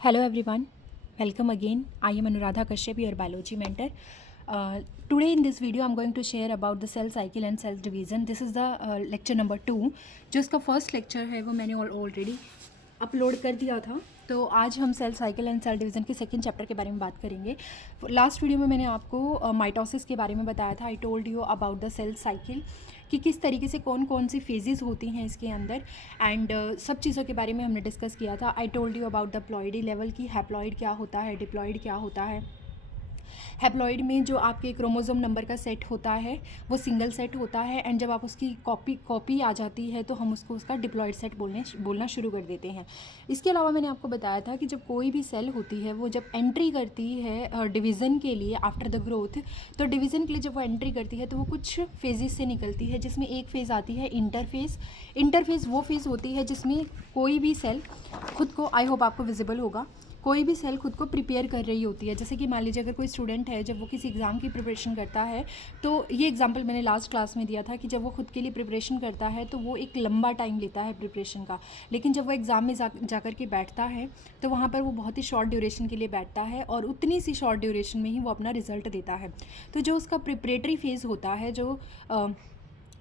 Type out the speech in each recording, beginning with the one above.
Hello everyone, welcome again. I am Anuradha Kashyap, your biology mentor. Today in this video I'm going to share about the cell cycle and cell division. This is the lecture number 2. जो इसका first lecture है वो मैंने already upload कर दिया था. तो आज हम cell cycle and cell division के सेकंड चैप्टर के बारे में बात करेंगे. लास्ट वीडियो में मैंने आपको माइटोसिस के बारे में बताया था. I told you about the cell cycle कि किस तरीके से कौन कौन सी फेजेस होती हैं इसके अंदर एंड सब चीज़ों के बारे में हमने डिस्कस किया था. I told you about the ploidy level की हैप्लॉइड क्या होता है, डिप्लॉइड क्या होता है. हैप्लॉइड में जो आपके क्रोमोसोम नंबर का सेट होता है वो सिंगल सेट होता है एंड जब आप उसकी कॉपी आ जाती है तो हम उसका डिप्लॉइड सेट बोलना शुरू कर देते हैं. इसके अलावा मैंने आपको बताया था कि जब कोई भी सेल होती है वो जब एंट्री करती है डिवीज़न के लिए आफ्टर द ग्रोथ, तो डिवीज़न के लिए जब वो एंट्री करती है तो वो कुछ फेजेस से निकलती है जिसमें एक फ़ेज़ आती है इंटरफेज़. इंटरफेज़ वो फेज़ होती है जिसमें कोई भी सेल खुद को, आई होप आपको विजिबल होगा, कोई भी सेल खुद को प्रिपेयर कर रही होती है. जैसे कि मान लीजिए अगर कोई स्टूडेंट है, जब वो किसी एग्ज़ाम की प्रिपरेशन करता है, तो ये एग्जांपल मैंने लास्ट क्लास में दिया था कि जब वो खुद के लिए प्रिपरेशन करता है तो वो एक लंबा टाइम लेता है प्रिपरेशन का, लेकिन जब वो एग्ज़ाम में जाकर के बैठता है तो वहाँ पर वो बहुत ही शॉर्ट ड्यूरेशन के लिए बैठता है और उतनी सी शॉर्ट ड्यूरेशन में ही वो अपना रिजल्ट देता है. तो जो उसका प्रिपरेटरी फेज़ होता है, जो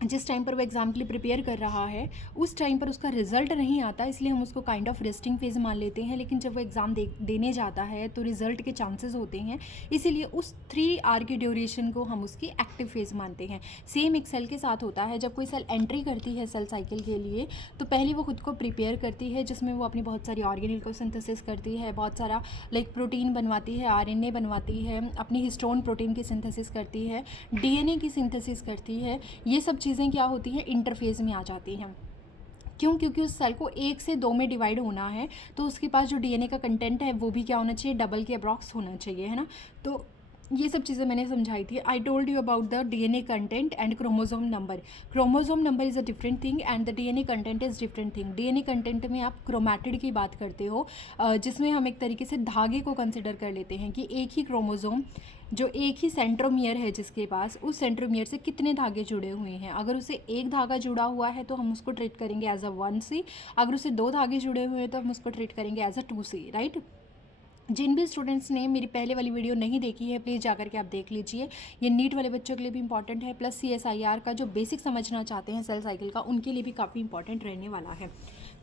जिस टाइम पर वो एग्ज़ाम के लिए प्रिपेयर कर रहा है उस टाइम पर उसका रिज़ल्ट नहीं आता, इसलिए हम उसको काइंड ऑफ रेस्टिंग फेज़ मान लेते हैं. लेकिन जब वो एग्ज़ाम देने जाता है तो रिज़ल्ट के चांसेस होते हैं, इसीलिए उस 3 आवर की ड्यूरेशन को हम उसकी एक्टिव फेज़ मानते हैं. सेम एक सेल के साथ होता है. जब कोई सेल एंट्री करती है सेल साइकिल के लिए तो पहले वो खुद को प्रिपेयर करती है, जिसमें वो अपनी बहुत सारी ऑर्गेनेल को सिंथेसिस करती है, बहुत सारा प्रोटीन बनवाती है, RNA बनवाती है, अपनी हिस्टोन प्रोटीन की सिंथेसिस करती है, DNA की सिंथेसिस करती है. ये सब चीज़ें क्या होती हैं, इंटरफेज़ में आ जाती हैं. क्यों? क्योंकि उस सेल को 1 से 2 में डिवाइड होना है तो उसके पास जो DNA का कंटेंट है वो भी क्या होना चाहिए, डबल के अप्रॉक्स होना चाहिए, है ना. तो ये सब चीज़ें मैंने समझाई थी. आई told you about the DNA content and chromosome number. Chromosome number is a different thing and the DNA content is different thing. DNA content में आप क्रोमैटिड की बात करते हो, जिसमें हम एक तरीके से धागे को कंसिडर कर लेते हैं कि एक ही क्रोमोसोम, जो एक ही सेंट्रोमियर है जिसके पास, उस सेंट्रोमियर से कितने धागे जुड़े हुए हैं. अगर उसे एक धागा जुड़ा हुआ है तो हम उसको ट्रीट करेंगे एज अ 1C. अगर उसे 2 धागे जुड़े हुए हैं तो हम उसको ट्रीट करेंगे एज अ 2C, राइट. जिन भी स्टूडेंट्स ने मेरी पहले वाली वीडियो नहीं देखी है प्लीज़ जाकर के आप देख लीजिए. ये नीट वाले बच्चों के लिए भी इंपॉर्टेंट है, प्लस CSIR का जो बेसिक समझना चाहते हैं सेल साइकिल का, उनके लिए भी काफ़ी इंपॉर्टेंट रहने वाला है.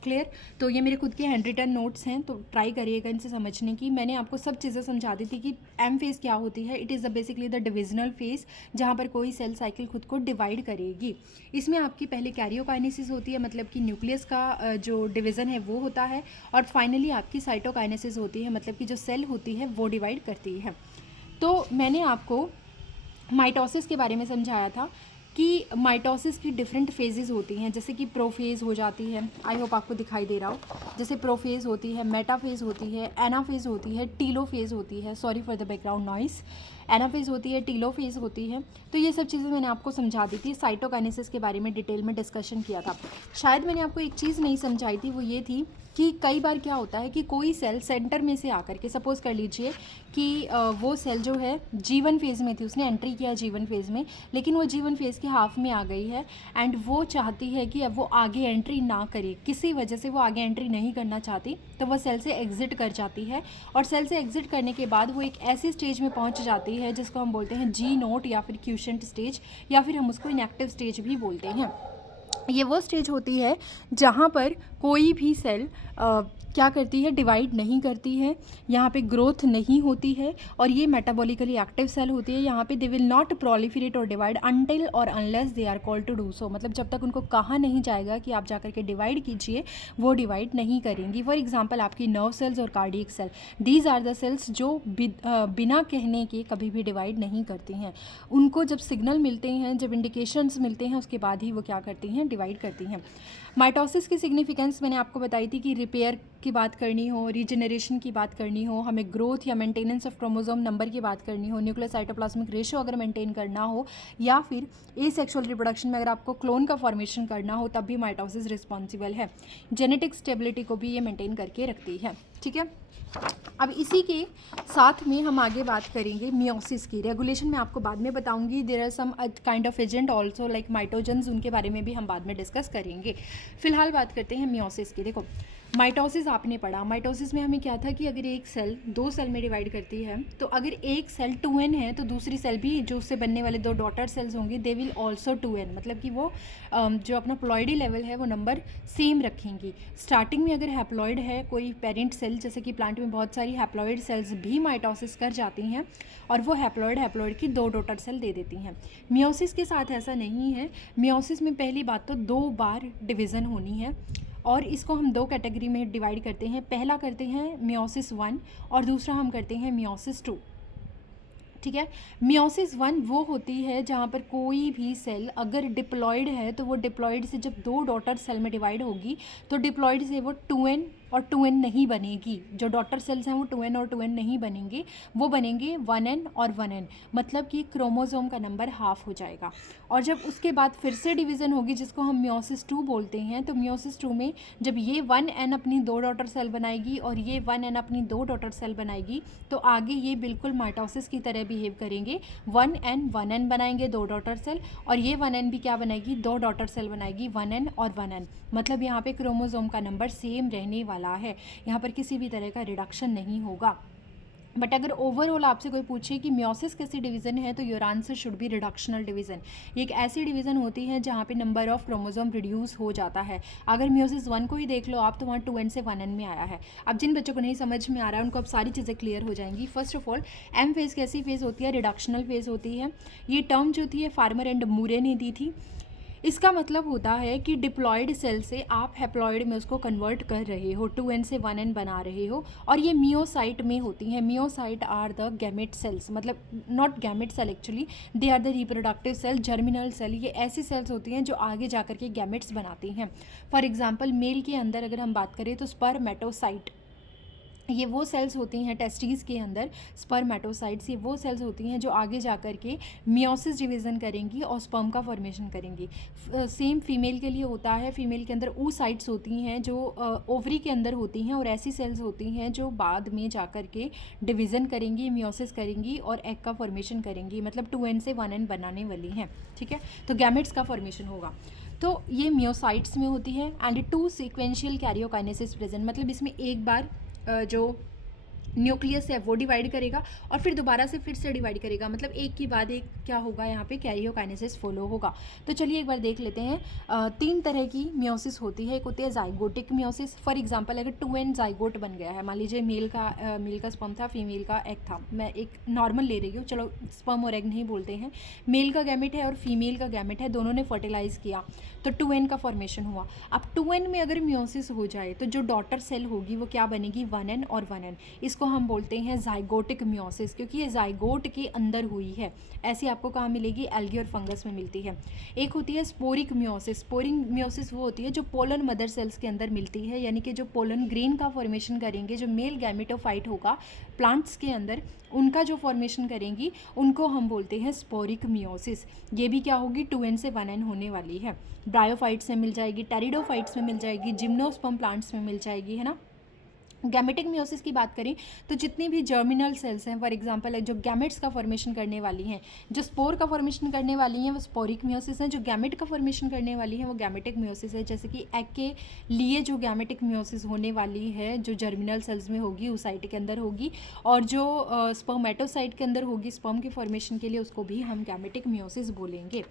क्लियर. तो ये मेरे खुद के हैंड रिटन नोट्स हैं, तो ट्राई करिएगा इनसे समझने की. मैंने आपको सब चीज़ें समझा दी थी कि एम फेज़ क्या होती है. It is the basically the divisional phase जहाँ पर कोई सेल साइकिल खुद को डिवाइड करेगी. इसमें आपकी पहले कैरियोकाइनेसिस होती है, मतलब कि न्यूक्लियस का जो डिवीज़न है वो होता है, और फाइनली आपकी साइटोकाइनेसिस होती है, मतलब कि जो सेल होती है वो डिवाइड करती है. तो मैंने आपको माइटोसिस के बारे में समझाया था कि माइटोसिस की डिफरेंट फेजेस होती हैं. जैसे कि प्रोफेज़ हो जाती है, आई होप आपको दिखाई दे रहा हो. जैसे प्रोफेज़ होती है, मेटाफेज़ होती है, एनाफेज़ होती है, टीलोफेज़ होती है. Sorry for the background noise. Anaphase होती है, टीलोफेज़ होती है. तो ये सब चीज़ें मैंने आपको समझा दी थी. साइटोकाइनेसिस के बारे में डिटेल में डिस्कशन किया था. शायद मैंने आपको एक चीज़ नहीं समझाई थी, वो ये थी कि कई बार क्या होता है कि कोई सेल सेंटर में से आकर के, सपोज़ कर लीजिए कि वो सेल जो है G1 फेज़ में थी, उसने एंट्री किया G1 फेज़ में, लेकिन वो G1 फेज़ के हाफ में आ गई है एंड वो चाहती है कि अब वो आगे एंट्री ना करे. किसी वजह से वो आगे एंट्री नहीं करना चाहती, तो वो सेल से एग्ज़िट कर जाती है. और सेल से एग्ज़िट करने के बाद वो एक ऐसी स्टेज में पहुंच जाती है जिसको हम बोलते हैं G0 या फिर क्यूशेंट स्टेज, या फिर हम उसको इनएक्टिव स्टेज भी बोलते हैं. ये वो स्टेज होती है जहाँ पर कोई भी सेल क्या करती है, डिवाइड नहीं करती है, यहाँ पे ग्रोथ नहीं होती है, और ये मेटाबॉलिकली एक्टिव सेल होती है. यहाँ पे दे विल नॉट प्रोलिफरेट और डिवाइड अनटिल और unless they are called to do so. मतलब जब तक उनको कहा नहीं जाएगा कि आप जाकर के डिवाइड कीजिए, वो डिवाइड नहीं करेंगी. फॉर एग्जांपल आपकी नर्व सेल्स और cardiac cell, these are the cells जो बिना कहने के कभी भी डिवाइड नहीं करती हैं. उनको जब सिग्नल मिलते हैं, जब इंडिकेशंस मिलते हैं, उसके बाद ही वो क्या करती हैं, डिवाइड करती हैं. माइटोसिस की सिग्निफिकेंस मैंने आपको बताई थी कि रिपेयर की बात करनी हो, रीजनरेशन की बात करनी हो, हमें ग्रोथ या मेंटेनेंस ऑफ क्रोमोसोम नंबर की बात करनी हो, न्यूक्लियर साइटोप्लाज्मिक रेशियो अगर मेंटेन करना हो, या फिर एसेक्सुअल रिप्रोडक्शन में अगर आपको क्लोन का फॉर्मेशन करना हो, तब भी माइटोसिस रिस्पॉन्सिबल है. जेनेटिक स्टेबिलिटी को भी ये मेंटेन करके रखती है. ठीक है. अब इसी के साथ में हम आगे बात करेंगे मियोसिस की. रेगुलेशन मैं आपको बाद में बताऊंगी. There are some kind of agent also like mitogens, उनके बारे में भी हम बाद में डिस्कस करेंगे. फिलहाल बात करते हैं मियोसिस की. देखो, माइटोसिस आपने पढ़ा, माइटोसिस में हमें क्या था कि अगर एक सेल 2 सेल में डिवाइड करती है तो अगर एक सेल 2n है तो दूसरी सेल भी जो उससे बनने वाले 2 डॉटर सेल्स होंगी दे विल ऑल्सो 2n, मतलब कि वो जो अपना प्लॉइडी लेवल है वो नंबर सेम रखेंगी। स्टार्टिंग में अगर हैप्लॉइड है कोई पेरेंट सेल, जैसे कि प्लांट में बहुत सारी हैप्लॉइड सेल्स भी माइटोसिस कर जाती हैं और वो हैप्लॉइड की 2 डॉटर सेल दे देती हैं। मियोसिस के साथ ऐसा नहीं है। मियोसिस में पहली बात तो 2 बार डिवीज़न होनी है और इसको हम 2 कैटेगरी में डिवाइड करते हैं। पहला करते हैं मियोसिस 1 और दूसरा हम करते हैं मियोसिस 2। ठीक है, मियोसिस 1 वो होती है जहाँ पर कोई भी सेल अगर डिप्लॉइड है तो वो डिप्लॉइड से जब 2 डॉटर सेल में डिवाइड होगी तो डिप्लॉइड से वो 2n और 2n नहीं बनेगी। जो डॉटर सेल्स हैं वो 2n और 2n नहीं बनेंगे, वो बनेंगे 1n और 1n, मतलब कि क्रोमोसोम का नंबर हाफ हो जाएगा। और जब उसके बाद फिर से डिवीज़न होगी जिसको हम मियोसिस 2 बोलते हैं, तो मियोसिस 2 में जब ये 1n अपनी 2 डॉटर सेल बनाएगी और ये 1n अपनी 2 डॉटर सेल बनाएगी तो आगे ये बिल्कुल माइटोसिस की तरह बिहेव करेंगे। 1n बनाएंगे 2 डॉटर सेल और ये 1n भी क्या बनाएगी, 2 डॉटर सेल बनाएगी 1n और 1n, मतलब यहाँ पे क्रोमोसोम का नंबर सेम रहने वाला है। यहाँ पर किसी भी तरह का रिडक्शन नहीं होगा। बट अगर ओवरऑल आपसे कोई पूछे कि मियोसिस कैसी डिवीज़न है तो your answer should be reductional division. ये एक ऐसी डिवीज़न होती है जहाँ पे नंबर ऑफ क्रोमोसोम रिड्यूस हो जाता है। अगर मियोसिस 1 को ही देख लो आप तो वहाँ 2n से 1n में आया है। अब जिन बच्चों को नहीं समझ में आ रहा है उनको अब सारी चीज़ें क्लियर हो जाएंगी। First of all M phase कैसी फेज़ होती है, रिडक्शनल फेज़ होती है। ये टर्म जो थी है फार्मर एंड मूरे ने दी थी। इसका मतलब होता है कि डिप्लॉयड सेल से आप हैप्लॉयड में उसको कन्वर्ट कर रहे हो, 2n से 1n बना रहे हो, और ये मियोसाइट में होती हैं। Meiocyte are the gamete cells, मतलब not gamete cell actually, they are the reproductive cell, germinal cell. ये ऐसी सेल्स होती हैं जो आगे जाकर के गैमेट्स बनाती हैं। फॉर एग्जाम्पल मेल के अंदर अगर हम बात करें तो स्पर्मेटोसाइट, ये वो सेल्स होती हैं टेस्टिस के अंदर, स्पर्मेटोसाइट्स, ये वो सेल्स होती हैं जो आगे जा कर के मियोसिस डिवीज़न करेंगी और स्पर्म का फॉर्मेशन करेंगी। सेम फीमेल के लिए होता है। फीमेल के अंदर oocytes होती हैं जो ओवरी के अंदर होती हैं और ऐसी सेल्स होती हैं जो बाद में जा कर के डिवीज़न करेंगी, मियोसिस करेंगी और एग का फॉर्मेशन करेंगी, मतलब 2n से 1n बनाने वाली हैं। ठीक है, तो गैमेट्स का फॉर्मेशन होगा। तो ये मियोसाइट्स में होती है। एंड 2 सीक्वेंशियल कैरियोकाइनेसिस प्रेजेंट, मतलब इसमें एक बार जो न्यूक्लियस है वो डिवाइड करेगा और फिर दोबारा से फिर से डिवाइड करेगा, मतलब एक के बाद एक क्या होगा, यहाँ पे कैरियोकाइनेसिस फॉलो होगा। तो चलिए एक बार देख लेते हैं। 3 तरह की मियोसिस होती है। एक होती है जाइगोटिक मियोसिस। फॉर एग्जांपल अगर 2n जाइगोट बन गया है, मान लीजिए मेल का स्पर्म था, फीमेल का एग था, मैं एक नॉर्मल ले रही हूँ, चलो स्पर्म और एग नहीं बोलते हैं। मेल का गैमेट है और फीमेल का गैमेट है, दोनों ने फर्टिलाइज़ किया तो 2n का फॉर्मेशन हुआ। अब 2n में अगर मियोसिस हो जाए तो जो डॉटर सेल होगी वो क्या बनेगी, 1n और 1n। इसको हम बोलते हैं जाइगोटिक मियोसिस, क्योंकि ये जाइगोट के अंदर हुई है। ऐसी आपको कहाँ मिलेगी, एल्गी और फंगस में मिलती है। एक होती है स्पोरिक मियोसिस। स्पोरिक मियोसिस वो होती है जो पोलन मदर सेल्स के अंदर मिलती है, यानी कि जो पोलन ग्रेन का फॉर्मेशन करेंगे, जो मेल गैमेटोफाइट होगा प्लांट्स के अंदर, उनका जो फॉर्मेशन करेंगी उनको हम बोलते हैं स्पोरिक मियोसिस। ये भी क्या होगी, 2n से 1n होने वाली है। ब्रायोफाइट्स में मिल जाएगी, टेरिडोफाइट्स में मिल जाएगी, जिम्नोस्पर्म प्लांट्स में मिल जाएगी, है ना। गैमेटिक मियोसिस की बात करें तो जितनी भी जर्मिनल सेल्स हैं, फॉर एग्जांपल जो गैमेट्स का फॉर्मेशन करने वाली हैं, जो स्पोर का फॉर्मेशन करने वाली हैं वो स्पोरिक मियोसिस हैं, जो गैमेट का फॉर्मेशन करने वाली हैं वो गैमेटिक मियोसिस है। जैसे कि एग के लिए जो गैमेटिक मियोसिस होने वाली है, जो जर्मिनल सेल्स में होगी, oocyte के अंदर होगी, और जो स्पर्मेटोसाइट के अंदर होगी स्पर्म के फॉर्मेशन के लिए, उसको भी हम गैमेटिक मियोसिस बोलेंगे।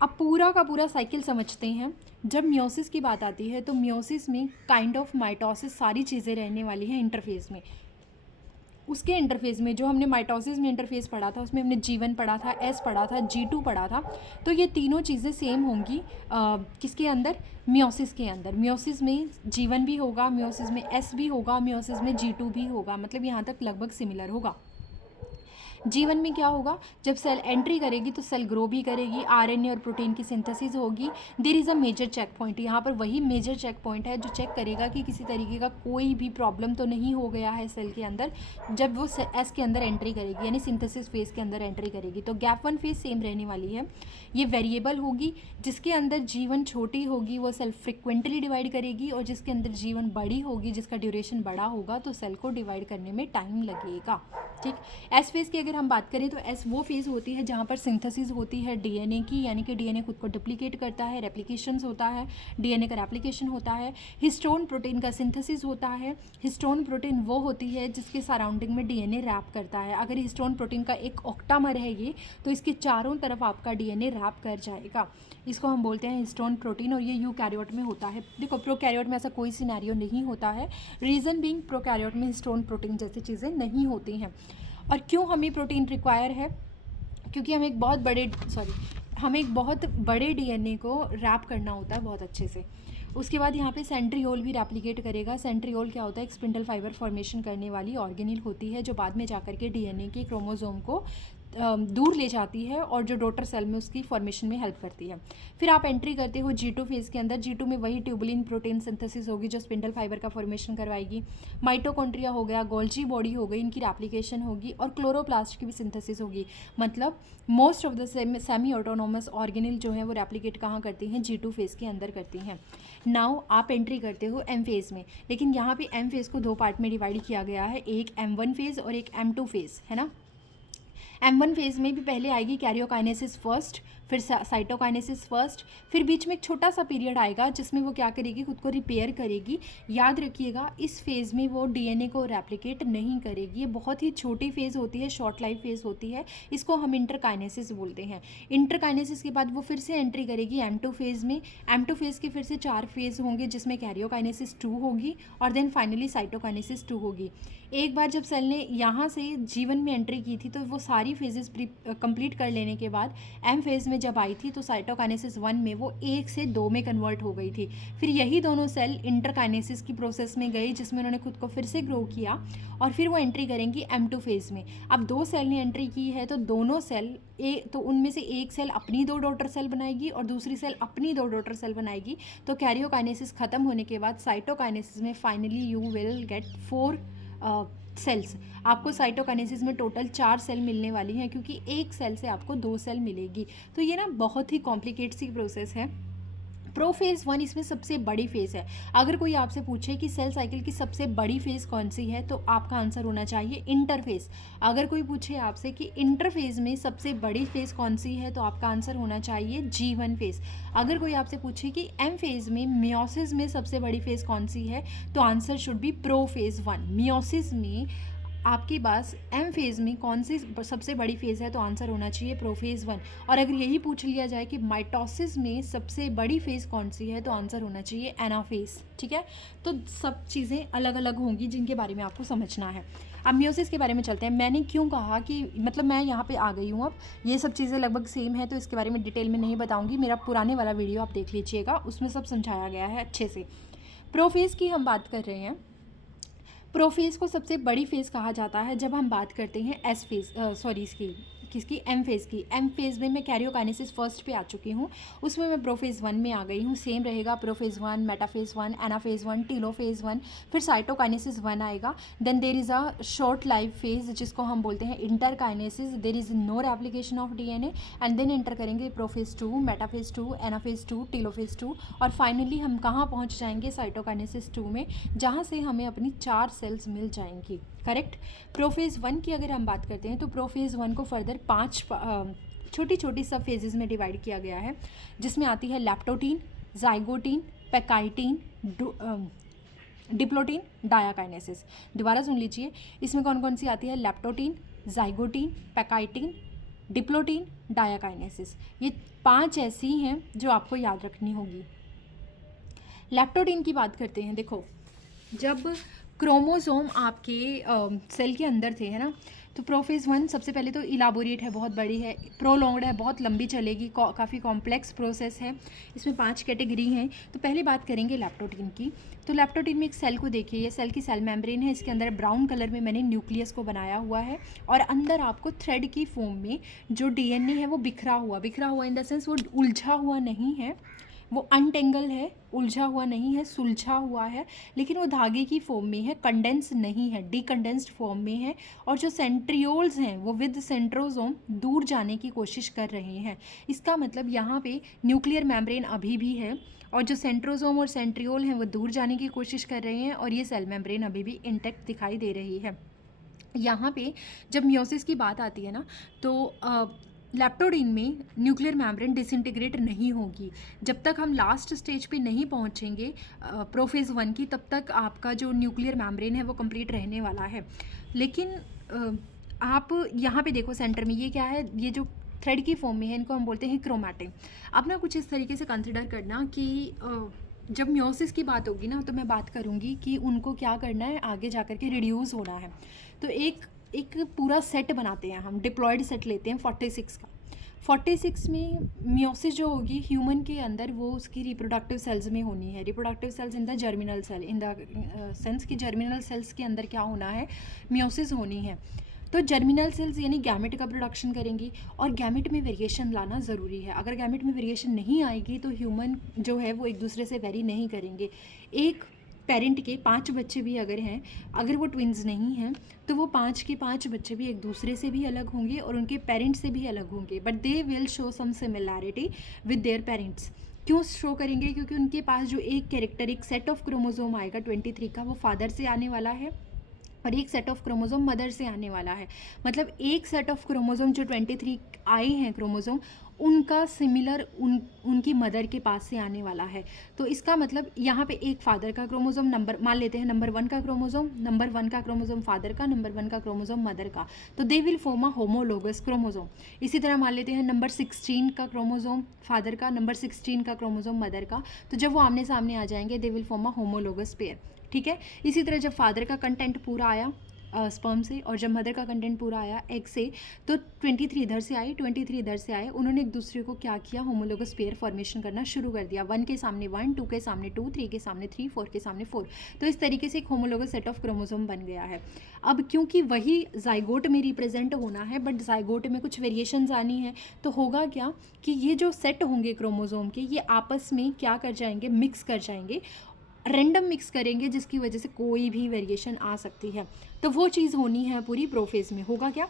अब पूरा का पूरा साइकिल समझते हैं। जब मियोसिस की बात आती है तो मियोसिस में काइंड ऑफ माइटोसिस सारी चीज़ें रहने वाली हैं इंटरफेस में। उसके इंटरफेस में जो हमने माइटोसिस में इंटरफेस पढ़ा था उसमें हमने G1 पढ़ा था, S पढ़ा था, G2 पढ़ा था। तो ये तीनों चीज़ें सेम होंगी किसके अंदर, मियोसिस के अंदर। मियोसिस में G1 भी होगा, मियोसिस में S भी होगा, मियोसिस में G2 भी होगा, मतलब यहाँ तक लगभग सिमिलर होगा। G1 में क्या होगा, जब सेल एंट्री करेगी तो सेल ग्रो भी करेगी, आरएनए और प्रोटीन की सिंथेसिस होगी। There is a major checkpoint, यहाँ पर वही मेजर चेक पॉइंट है जो चेक करेगा कि किसी तरीके का कोई भी प्रॉब्लम तो नहीं हो गया है सेल के अंदर जब वो एस के अंदर एंट्री करेगी, यानी सिंथेसिस फेज़ के अंदर एंट्री करेगी। तो गैप 1 फेज़ सेम रहने वाली है। ये वेरिएबल होगी, जिसके अंदर G1 छोटी होगी वो सेल फ्रिक्वेंटली डिवाइड करेगी, और जिसके अंदर G1 बड़ी होगी, जिसका ड्यूरेशन बड़ा होगा, तो सेल को डिवाइड करने में टाइम लगेगा। ठीक, एस फेज़ की अगर हम बात करें तो एस वो फेज़ होती है जहाँ पर सिंथेसिस होती है डीएनए की, यानी कि डीएनए खुद को डुप्लीकेट करता है, रेप्लिकेशंस होता है, डीएनए का रेप्लिकेशन होता है। हिस्टोन प्रोटीन का सिंथेसिस होता है। हिस्टोन प्रोटीन वो होती है जिसके सराउंडिंग में डीएनए रैप करता है। अगर हिस्टोन प्रोटीन का एक ऑक्टामर है ये, तो इसके चारों तरफ आपका डीएनए रैप कर जाएगा। इसको हम बोलते हैं हिस्टोन प्रोटीन, और ये यूकैरियोट में होता है। देखो प्रोकैरियोट में ऐसा कोई सिनेरियो नहीं होता है, रीज़न बीइंग प्रोकैरियोट में हिस्टोन प्रोटीन जैसी चीज़ें नहीं होती हैं। और क्यों हमें प्रोटीन रिक्वायर है? क्योंकि हमें एक बहुत बड़े डीएनए को रैप करना होता है बहुत अच्छे से। उसके बाद यहाँ पे सेंट्रियोल भी रेप्लिकेट करेगा। सेंट्रियोल क्या होता है? एक स्पिंडल फाइबर फॉर्मेशन करने वाली ऑर्गेनेल होती है जो बाद में जाकर के डीएनए के क्रोमोसोम को दूर ले जाती है और जो डॉटर सेल में उसकी फॉर्मेशन में हेल्प करती है। फिर आप एंट्री करते हो G2 फेज़ के अंदर। G2 में वही ट्यूबुलिन प्रोटीन सिंथेसिस होगी जो स्पिंडल फाइबर का फॉर्मेशन करवाएगी। माइटोकॉन्ड्रिया हो गया, गोल्जी बॉडी हो गई, इनकी रेप्लिकेशन होगी और क्लोरोप्लास्ट की भी सिंथेसिस होगी। मतलब most of the semi autonomous organelle जो है वो रेप्लिकेट कहाँ करती हैं? G2 फेज़ के अंदर करती हैं। नाउ आप एंट्री करते हो M फेज़ में, लेकिन यहाँ पे M फेज़ को दो पार्ट में डिवाइड किया गया है, एक M1 फेज़ और एक M2 फेज़, है ना। M1 फेज़ में भी पहले आएगी कैरियोकाइनेसिस फर्स्ट, फिर साइटोकाइनेसिस फर्स्ट, फिर बीच में एक छोटा सा पीरियड आएगा जिसमें वो क्या करेगी? खुद को रिपेयर करेगी। याद रखिएगा इस फेज़ में वो डीएनए को रेप्लिकेट नहीं करेगी। ये बहुत ही छोटी फेज़ होती है, शॉर्ट लाइफ फेज़ होती है। इसको हम इंटरकाइनेसिस बोलते हैं। इंटरकाइनेसिस के बाद वो फिर से एंट्री करेगी M2 फेज़ में। M2 फेज़ के फिर से 4 फेज़ होंगे जिसमें कैरियोकाइनेसिस 2 होगी और देन फाइनली साइटोकाइनेसिस 2 होगी। एक बार जब सेल ने यहाँ से G1 में एंट्री की थी तो वो सारी फेजेस कंप्लीट कर लेने के बाद M फेज़ में जब आई थी तो साइटोकाइनेसिस 1 में वो 1 से 2 में कन्वर्ट हो गई थी। फिर यही दोनों सेल इंटरकाइनेसिस की प्रोसेस में गई जिसमें उन्होंने खुद को फिर से ग्रो किया और फिर वो एंट्री करेंगी M2 फेज़ में। अब 2 सेल ने एंट्री की है तो दोनों सेल तो उनमें से एक सेल अपनी 2 डॉटर सेल बनाएगी और दूसरी सेल अपनी 2 डॉटर सेल बनाएगी। तो कैरियोकाइनेसिस ख़त्म होने के बाद साइटोकाइनेसिस में finally you will get 4 cells. आपको साइटोकाइनेसिस में टोटल 4 सेल मिलने वाली हैं क्योंकि एक सेल से आपको 2 सेल मिलेगी। तो ये ना बहुत ही कॉम्प्लिकेट सी प्रोसेस है। प्रोफेज़ 1 इसमें सबसे बड़ी फेज़ है। अगर कोई आपसे पूछे कि सेल साइकिल की सबसे बड़ी फेज़ कौन सी है तो आपका आंसर होना चाहिए इंटरफेज़। अगर कोई पूछे आपसे कि इंटरफेज़ में सबसे बड़ी फेज़ कौन सी है तो आपका आंसर होना चाहिए G1 फेज़। अगर कोई आपसे पूछे कि M फेज़ में मियोसिस में सबसे बड़ी फेज़ कौन सी है तो answer should be prophase 1। Meiosis में आपके पास M फेज़ में कौन सी सबसे बड़ी फेज़ है तो आंसर होना चाहिए प्रोफेज़ 1। और अगर यही पूछ लिया जाए कि माइटोसिस में सबसे बड़ी फेज़ कौन सी है तो आंसर होना चाहिए एनाफेज़। ठीक है, तो सब चीज़ें अलग अलग होंगी जिनके बारे में आपको समझना है। अब मियोसिस के बारे में चलते हैं। मैंने क्यों कहा कि मतलब मैं यहाँ पे आ गई हूँ, अब ये सब चीज़ें लगभग सेम है तो इसके बारे में डिटेल में नहीं बताऊँगी। मेरा पुराने वाला वीडियो आप देख लीजिएगा, उसमें सब समझाया गया है अच्छे से। प्रोफेज़ की हम बात कर रहे हैं। प्रोफेज़ को सबसे बड़ी फेज़ कहा जाता है जब हम बात करते हैं एस फेज़ किसकी M फेज़ की। M फेज़ में मैं कैरियोकाइनेसिस फर्स्ट पे आ चुकी हूँ, उसमें मैं प्रोफेज़ 1 में आ गई हूँ। सेम रहेगा प्रोफेज़ 1, मेटाफेज़ 1, एनाफेज़ 1, टीलोफेज़ 1, फिर साइटोकाइनेसिस 1 आएगा। Then there is a short life phase जिसको हम बोलते हैं interkinesis. There is no replication of DNA and then enter करेंगे प्रोफेज़ 2, मेटाफेज़ 2, एनाफेज़ 2, टीलोफेज़ 2 और फाइनली हम कहाँ पहुँच जाएंगे? साइटोकाइनेसिस 2 में, जहाँ से हमें अपनी 4 सेल्स मिल जाएंगी। करेक्ट। प्रोफेज़ 1 की अगर हम बात करते हैं तो प्रोफेज़ 1 को फर्दर 5 छोटी छोटी सब फेजेस में डिवाइड किया गया है जिसमें आती है लैप्टोटीन, जाइगोटीन, पैकाइटीन, डिप्लोटीन, डायाकाइनेसिस। दोबारा सुन लीजिए, इसमें कौन कौन सी आती है? लैप्टोटीन, जाइगोटीन, पैकाइटीन, डिप्लोटीन, डायाकाइनेसिस। ये 5 ऐसी हैं जो आपको याद रखनी होगी। लैप्टोटीन की बात करते हैं। देखो, जब क्रोमोसोम आपके सेल के अंदर थे, है ना, तो प्रोफेज़ 1 सबसे पहले तो इलाबोरेट है, बहुत बड़ी है, प्रोलॉन्ग्ड है, बहुत लंबी चलेगी, काफ़ी कॉम्प्लेक्स प्रोसेस है। इसमें 5 कैटेगरी हैं। तो पहले बात करेंगे लैप्टोटीन की। तो लैप्टोटीन में एक सेल को देखिए, ये सेल की सेल मेम्ब्रेन है, इसके अंदर ब्राउन कलर में मैंने न्यूक्लियस को बनाया हुआ है और अंदर आपको थ्रेड की फॉर्म में जो डीएनए है वो बिखरा हुआ इन द सेंस वो उलझा हुआ नहीं है, वो अनटेंगल है, उलझा हुआ नहीं है, सुलझा हुआ है, लेकिन वो धागे की फॉर्म में है, कंडेंस नहीं है, डीकंडेंस्ड फॉर्म में है। और जो सेंट्रियोल्स हैं वो विद सेंट्रोसोम दूर जाने की कोशिश कर रहे हैं। इसका मतलब यहाँ पे न्यूक्लियर मेम्ब्रेन अभी भी है और जो सेंट्रोसोम और सेंट्रियोल हैं वो दूर जाने की कोशिश कर रहे हैं और ये सेल मेम्ब्रेन अभी भी इंटैक्ट दिखाई दे रही है। यहाँ पे जब मियोसिस की बात आती है ना, तो लैप्टोडीन में न्यूक्लियर मेम्ब्रेन डिसइंटीग्रेट नहीं होगी। जब तक हम लास्ट स्टेज पे नहीं पहुँचेंगे प्रोफेज़ 1 की, तब तक आपका जो न्यूक्लियर मेम्ब्रेन है वो कंप्लीट रहने वाला है। लेकिन आप यहाँ पे देखो सेंटर में ये क्या है, ये जो थ्रेड की फॉर्म में है इनको हम बोलते हैं क्रोमैटिन। अब ना कुछ इस तरीके से कंसिडर करना कि जब मियोसिस की बात होगी ना, तो मैं बात करूँगी कि उनको क्या करना है, आगे जा कर के रिड्यूस होना है। तो एक पूरा सेट बनाते हैं हम, डिप्लॉयड सेट लेते हैं 46 का। 46 में मियोसिस जो होगी ह्यूमन के अंदर, वो उसकी रिप्रोडक्टिव सेल्स में होनी है। Reproductive cells in the germinal cell, in the sense कि जर्मिनल सेल्स के अंदर क्या होना है, मियोसिस होनी है। तो जर्मिनल सेल्स यानी गैमेट का प्रोडक्शन करेंगी, और गैमेट में वेरिएशन लाना ज़रूरी है। अगर गैमेट में वेरिएशन नहीं आएगी तो ह्यूमन जो है वो एक दूसरे से वेरी नहीं करेंगे। एक पेरेंट के 5 बच्चे भी अगर हैं, अगर वो ट्विन्स नहीं हैं, तो वो 5 के 5 बच्चे भी एक दूसरे से भी अलग होंगे और उनके पेरेंट्स से भी अलग होंगे, but they will show some similarity with their parents. क्यों शो करेंगे? क्योंकि उनके पास जो एक कैरेक्टर, एक सेट ऑफ क्रोमोसोम आएगा 23 का, वो फादर से आने वाला है, और एक सेट ऑफ क्रोमोसोम मदर से आने वाला है। मतलब एक सेट ऑफ क्रोमोसोम जो 23 आए हैं क्रोमोसोम, उनका सिमिलर उनकी मदर के पास से आने वाला है। तो इसका मतलब यहाँ पे एक फादर का क्रोमोसोम, नंबर मान लेते हैं नंबर 1 का क्रोमोसोम, नंबर 1 का क्रोमोसोम फादर का, नंबर 1 का क्रोमोसोम मदर का, तो they will form a homologous chromosome. इसी तरह मान लेते हैं नंबर 16 का क्रोमोसोम फादर का, नंबर 16 का क्रोमोसोम मदर का, तो जब वो आमने सामने आ जाएंगे they will form a homologous pair. ठीक है। इसी तरह जब फादर का कंटेंट पूरा आया स्पर्म से, और जब मदर का कंटेंट पूरा आया एग से, तो 23 इधर से आई, 23 इधर से आए, उन्होंने एक दूसरे को क्या किया, होमोलोगस पेयर फॉर्मेशन करना शुरू कर दिया। 1 के सामने 1, 2 के सामने 2, 3 के सामने 3, 4 के सामने 4। तो इस तरीके से एक होमोलोगस सेट ऑफ क्रोमोसोम बन गया है। अब क्योंकि वही जाइगोट में रिप्रेजेंट होना है, बट जाइगोट में कुछ वेरिएशंस आनी है, तो होगा क्या कि ये जो सेट होंगे क्रोमोसोम के, ये आपस में क्या कर जाएंगे, मिक्स कर जाएंगे, रैंडम मिक्स करेंगे, जिसकी वजह से कोई भी वेरिएशन आ सकती है। तो वो चीज़ होनी है पूरी प्रोफेज में। होगा क्या,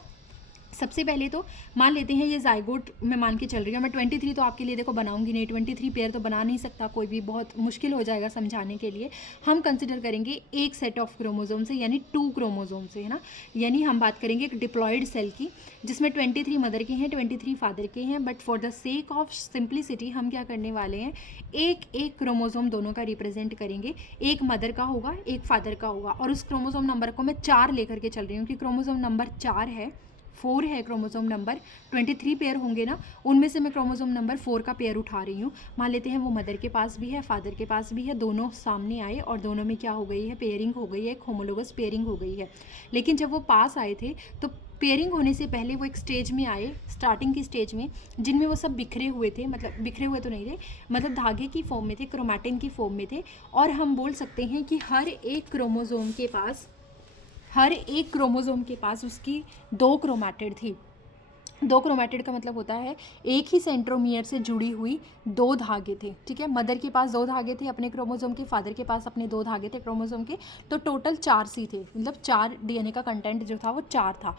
सबसे पहले तो मान लेते हैं ये जाइगोट मैं मान के चल रही हूँ, मैं 23 तो आपके लिए देखो बनाऊंगी नहीं, 23 पेयर तो बना नहीं सकता कोई भी, बहुत मुश्किल हो जाएगा समझाने के लिए। हम कंसिडर करेंगे एक सेट ऑफ क्रोमोसोम से, यानी 2 क्रोमोसोम से, है ना। यानी हम बात करेंगे एक डिप्लॉयड सेल की, जिसमें 23 मदर के हैं, 23 फादर के हैं, but for the sake of simplicity हम क्या करने वाले हैं, एक एक क्रोमोसोम दोनों का रिप्रेजेंट करेंगे। एक मदर का होगा, एक फादर का होगा, और उस क्रोमोसोम नंबर को मैं 4 लेकर के चल रही हूँ कि क्रोमोसोम नंबर 4 है, 4 है क्रोमोसोम नंबर, 23 पेयर होंगे ना, उनमें से मैं क्रोमोसोम नंबर 4 का पेयर उठा रही हूँ। मान लेते हैं वो मदर के पास भी है, फादर के पास भी है, दोनों सामने आए और दोनों में क्या हो गई है, पेयरिंग हो गई है, एक होमोलोगस पेयरिंग हो गई है। लेकिन जब वो पास आए थे तो पेयरिंग होने से पहले वो एक स्टेज में आए, स्टार्टिंग की स्टेज में, जिनमें वो सब बिखरे हुए थे, मतलब बिखरे हुए तो नहीं थे, मतलब धागे की फॉर्म में थे, क्रोमैटिन की फॉर्म में थे। और हम बोल सकते हैं कि हर एक क्रोमोसोम के पास उसकी 2 क्रोमैटिड थी। 2 क्रोमैटिड का मतलब होता है एक ही सेंट्रोमियर से जुड़ी हुई 2 धागे थे। ठीक है, मदर के पास 2 धागे थे अपने क्रोमोसोम के, फादर के पास अपने 2 धागे थे क्रोमोसोम के, तो टोटल 4 सी थे, मतलब 4 डीएनए का कंटेंट जो था वो 4 था।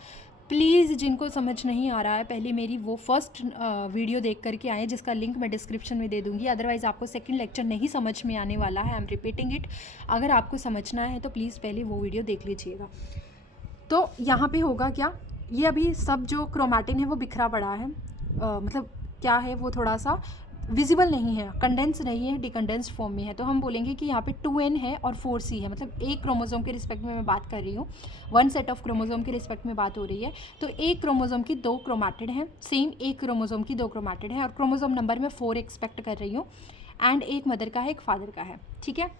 प्लीज़ जिनको समझ नहीं आ रहा है, पहले मेरी वो फर्स्ट वीडियो देख करके आए, जिसका लिंक मैं डिस्क्रिप्शन में दे दूँगी। अदरवाइज़ आपको सेकंड लेक्चर नहीं समझ में आने वाला है, आई एम रिपीटिंग इट। अगर आपको समझना है तो प्लीज़ पहले वो वीडियो देख लीजिएगा। तो यहाँ पे होगा क्या, ये अभी सब जो क्रोमैटिन है वो बिखरा पड़ा है, मतलब क्या है, वो थोड़ा सा विजिबल नहीं है, कंडेंस नहीं है, डिकंडेंस्ड फॉर्म में है। तो हम बोलेंगे कि यहाँ पे 2n है और 4c है, मतलब एक क्रोमोसोम के रिस्पेक्ट में मैं बात कर रही हूँ, 1 सेट ऑफ क्रोमोसोम के रिस्पेक्ट में बात हो रही है। तो एक क्रोमोसोम की 2 क्रोमैटिड हैं, सेम एक क्रोमोसोम की 2 क्रोमैटिड हैं, और क्रोमोसोम नंबर में 4 एक्सपेक्ट कर रही हूँ, एंड एक मदर का है, एक फादर का है। ठीक है,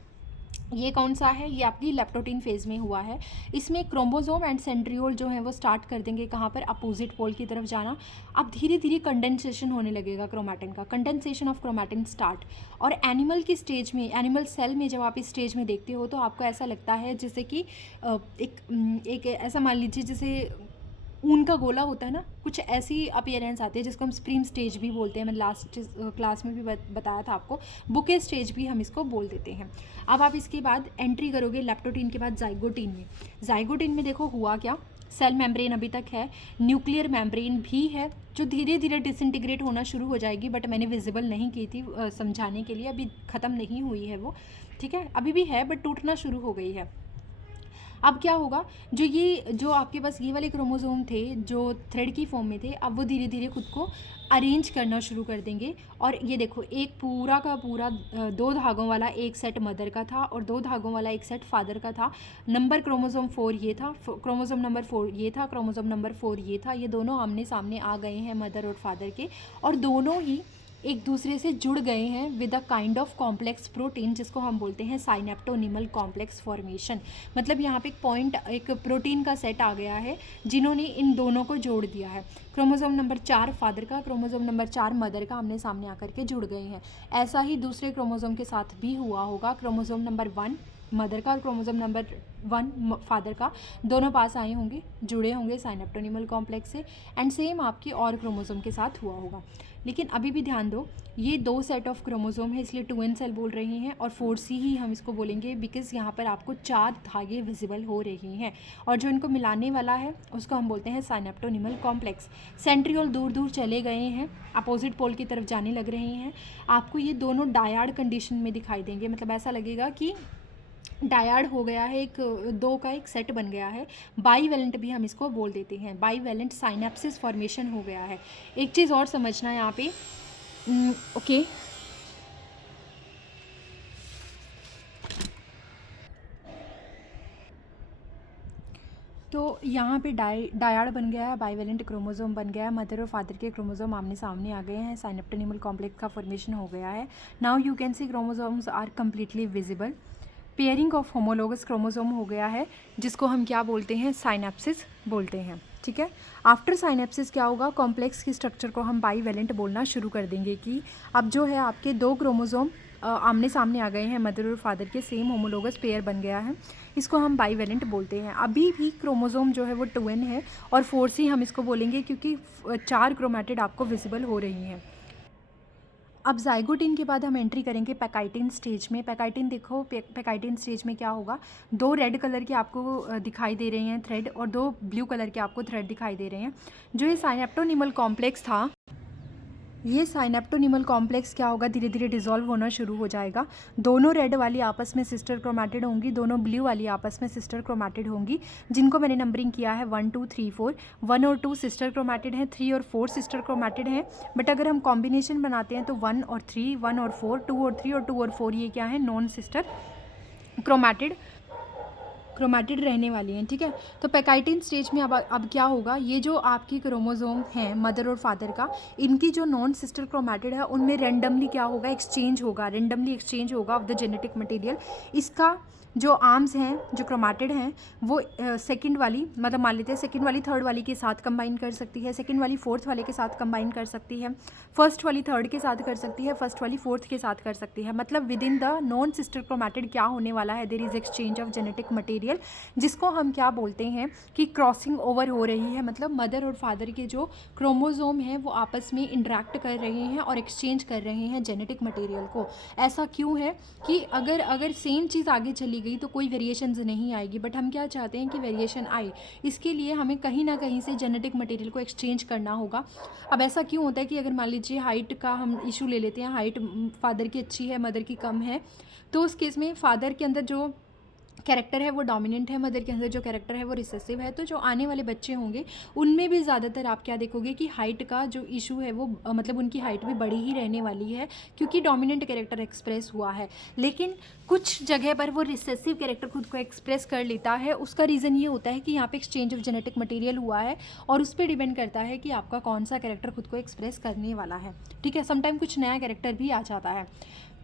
ये कौन सा है, ये आपकी लेप्टोटीन फेज़ में हुआ है। इसमें क्रोमोसोम एंड सेंट्रियोल जो है वो स्टार्ट कर देंगे कहाँ पर, अपोजिट पोल की तरफ जाना। अब धीरे धीरे कंडेंसेशन होने लगेगा क्रोमैटिन का, कंडेंसेशन ऑफ क्रोमैटिन स्टार्ट। और एनिमल की स्टेज में, एनिमल सेल में जब आप इस स्टेज में देखते हो तो आपको ऐसा लगता है जैसे कि एक ऐसा मान लीजिए जैसे ऊन का गोला होता है ना, कुछ ऐसी अपीयरेंस आती है, जिसको हम स्प्रिम स्टेज भी बोलते हैं। मैंने लास्ट क्लास में भी बताया था आपको, बुके स्टेज भी हम इसको बोल देते हैं। अब आप इसके बाद एंट्री करोगे लेप्टोटीन के बाद जाइगोटीन में। जाइगोटीन में देखो हुआ क्या, सेल मेम्ब्रेन अभी तक है, न्यूक्लियर मेम्ब्रेन भी है, जो धीरे धीरे डिसइंटीग्रेट होना शुरू हो जाएगी, बट मैंने विजिबल नहीं की थी समझाने के लिए, अभी ख़त्म नहीं हुई है वो। ठीक है, अभी भी है बट टूटना शुरू हो गई है। अब क्या होगा, जो आपके पास ये वाले क्रोमोसोम थे जो थ्रेड की फॉर्म में थे, अब वो धीरे धीरे खुद को अरेंज करना शुरू कर देंगे। और ये देखो, एक पूरा का पूरा 2 धागों वाला एक सेट मदर का था और 2 धागों वाला एक सेट फादर का था। नंबर क्रोमोसोम 4 ये था, क्रोमोसोम नंबर 4 ये था, क्रोमोसोम नंबर 4 ये था। ये दोनों आमने सामने आ गए हैं मदर और फादर के, और दोनों ही एक दूसरे से जुड़ गए हैं with a kind of complex protein, जिसको हम बोलते हैं साइनेप्टोनिमल कॉम्प्लेक्स फॉर्मेशन। मतलब यहाँ पे एक प्रोटीन का सेट आ गया है जिन्होंने इन दोनों को जोड़ दिया है। क्रोमोसोम नंबर 4 फादर का, क्रोमोसोम नंबर 4 मदर का आमने सामने आकर के जुड़ गए हैं। ऐसा ही दूसरे क्रोमोसोम के साथ भी हुआ होगा। क्रोमोसोम नंबर 1 मदर का और क्रोमोसोम नंबर 1 फादर का, दोनों पास आए होंगे, जुड़े होंगे साइनेप्टोनिमल कॉम्प्लेक्स से। एंड सेम आपकी और क्रोमोसोम के साथ हुआ होगा। लेकिन अभी भी ध्यान दो, ये 2 सेट ऑफ क्रोमोसोम है, इसलिए 2n सेल बोल रहे हैं, और 4c ही हम इसको बोलेंगे बिकॉज यहाँ पर आपको 4 धागे विजिबल हो रहे हैं। और जो इनको मिलाने वाला है उसको हम बोलते हैं साइनेप्टोनिमल कॉम्प्लेक्स। सेंट्रियोल दूर दूर चले गए हैं, अपोजिट पोल की तरफ जाने लग रहे हैं। आपको ये दोनों डायाड कंडीशन में दिखाई देंगे, मतलब ऐसा लगेगा कि डायाड हो गया है, एक 2 का एक सेट बन गया है। बाईवेलेंट भी हम इसको बोल देते हैं, बाईवेलेंट साइनेप्सिस फॉर्मेशन हो गया है। एक चीज़ और समझना यहाँ पे, ओके, तो यहाँ पे डायाड बन गया है, बाईवेलेंट क्रोमोसोम बन गया है, मदर और फादर के क्रोमोसोम आमने सामने आ गए हैं, साइनेप्टोनिमल कॉम्प्लेक्स का फॉर्मेशन हो गया है। Now you can see chromosomes are completely visible. Pairing of homologous chromosome हो गया है, जिसको हम क्या बोलते हैं, साइनेप्सिस बोलते हैं। ठीक है, आफ्टर साइनेप्सिस क्या होगा, कॉम्प्लेक्स की स्ट्रक्चर को हम बाईवेलेंट बोलना शुरू कर देंगे कि अब जो है आपके 2 क्रोमोसोम आमने सामने आ गए हैं, मदर और फादर के, सेम होमोलोगस पेयर बन गया है, इसको हम बाईवेलेंट बोलते हैं। अभी भी क्रोमोसोम जो है वो 2n है, और 4c हम इसको बोलेंगे क्योंकि 4 क्रोमैटिड आपको विजिबल हो रही हैं। अब जाइगोटिन के बाद हम एंट्री करेंगे पैकाइटिन स्टेज में। पैकाइटिन देखो, पैकाइटिन स्टेज में क्या होगा, 2 रेड कलर के आपको दिखाई दे रहे हैं थ्रेड, और 2 ब्लू कलर के आपको थ्रेड दिखाई दे रहे हैं। जो ये साइनेप्टोनिमल कॉम्प्लेक्स था, ये साइनेप्टोनिमल कॉम्प्लेक्स क्या होगा, धीरे धीरे डिसॉल्व होना शुरू हो जाएगा। दोनों रेड वाली आपस में सिस्टर क्रोमैटिड होंगी, दोनों ब्लू वाली आपस में सिस्टर क्रोमैटिड होंगी, जिनको मैंने नंबरिंग किया है 1 2 3 4। 1 और 2 सिस्टर क्रोमैटिड हैं, 3 और 4 सिस्टर क्रोमैटिड हैं। बट अगर हम कॉम्बिनेशन बनाते हैं तो 1 और 3, 1 और 4, 2 और 3 और 2 और 4, ये क्या है, नॉन सिस्टर क्रोमैटिड रहने वाली हैं। ठीक है, तो पैकाइटिन स्टेज में अब क्या होगा, ये जो आपकी क्रोमोसोम हैं मदर और फादर का, इनकी जो नॉन सिस्टर क्रोमैटिड है उनमें रेंडमली क्या होगा, एक्सचेंज होगा ऑफ द जेनेटिक मटेरियल। इसका जो आर्म्स हैं, जो क्रोमैटिड हैं, वो सेकंड वाली, मतलब मान लेते हैं सेकंड वाली थर्ड वाली के साथ कंबाइन कर सकती है, सेकंड वाली फोर्थ वाले के साथ कंबाइन कर सकती है, फर्स्ट वाली थर्ड के साथ कर सकती है, फर्स्ट वाली फोर्थ के साथ कर सकती है। मतलब within the non sister chromatid क्या होने वाला है, there is exchange of genetic material, जिसको हम क्या बोलते हैं कि क्रॉसिंग ओवर हो रही है। मतलब मदर और फादर के जो क्रोमोसोम हैं वो आपस में इंटरेक्ट कर रहे हैं और एक्सचेंज कर रहे हैं जेनेटिक मटेरियल को। ऐसा क्यों है कि अगर सेम चीज़ आगे चली गई तो कोई वेरिएशंस नहीं आएगी, बट हम क्या चाहते हैं कि वेरिएशन आए, इसके लिए हमें कहीं ना कहीं से जेनेटिक मटेरियल को एक्सचेंज करना होगा। अब ऐसा क्यों होता है कि अगर मान लीजिए हाइट का हम इशू ले लेते हैं, हाइट फादर की अच्छी है, मदर की कम है, तो उस केस में फादर के अंदर जो कैरेक्टर है वो डोमिनेंट है, मदर के अंदर जो कैरेक्टर है वो रिसेसिव है। तो जो आने वाले बच्चे होंगे उनमें भी ज़्यादातर आप क्या देखोगे कि हाइट का जो इशू है वो मतलब उनकी हाइट भी बड़ी ही रहने वाली है, क्योंकि डोमिनेंट कैरेक्टर एक्सप्रेस हुआ है। लेकिन कुछ जगह पर वो रिसेसिव कैरेक्टर खुद को एक्सप्रेस कर लेता है। उसका रीज़न ये होता है कि यहाँ पे एक्सचेंज ऑफ जेनेटिक मटेरियल हुआ है, और उस पर डिपेंड करता है कि आपका कौन सा कैरेक्टर खुद को एक्सप्रेस करने वाला है। ठीक है, समटाइम कुछ नया कैरेक्टर भी आ जाता है।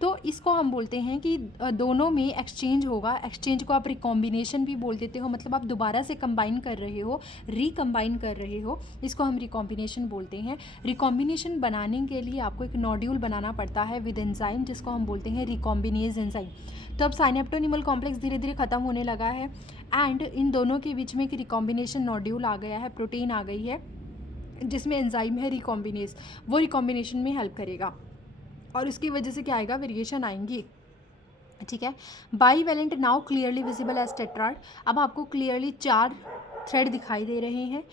तो इसको हम बोलते हैं कि दोनों में एक्सचेंज होगा। एक्सचेंज को आप रिकॉम्बिनेशन भी बोल देते हो, मतलब आप दोबारा से कंबाइन कर रहे हो, रिकम्बाइन कर रहे हो, इसको हम रिकॉम्बिनेशन बोलते हैं। रिकॉम्बिनेशन बनाने के लिए आपको एक नोड्यूल बनाना पड़ता है विद एंजाइम, जिसको हम बोलते हैं रिकॉम्बिनेज एंजाइम। तो अब साइनेप्टोनिमल कॉम्प्लेक्स धीरे धीरे ख़त्म होने लगा है, एंड इन दोनों के बीच में एक रिकॉम्बिनेशन नोड्यूल आ गया है, प्रोटीन आ गई है जिसमें एंजाइम है रिकॉम्बिनेज, वो रिकॉम्बिनेशन में हेल्प करेगा, और उसकी वजह से क्या आएगा, वेरिएशन आएंगी। ठीक है, bivalent now clearly visible as tetrad. अब आपको क्लियरली 4 थ्रेड दिखाई दे रहे हैं।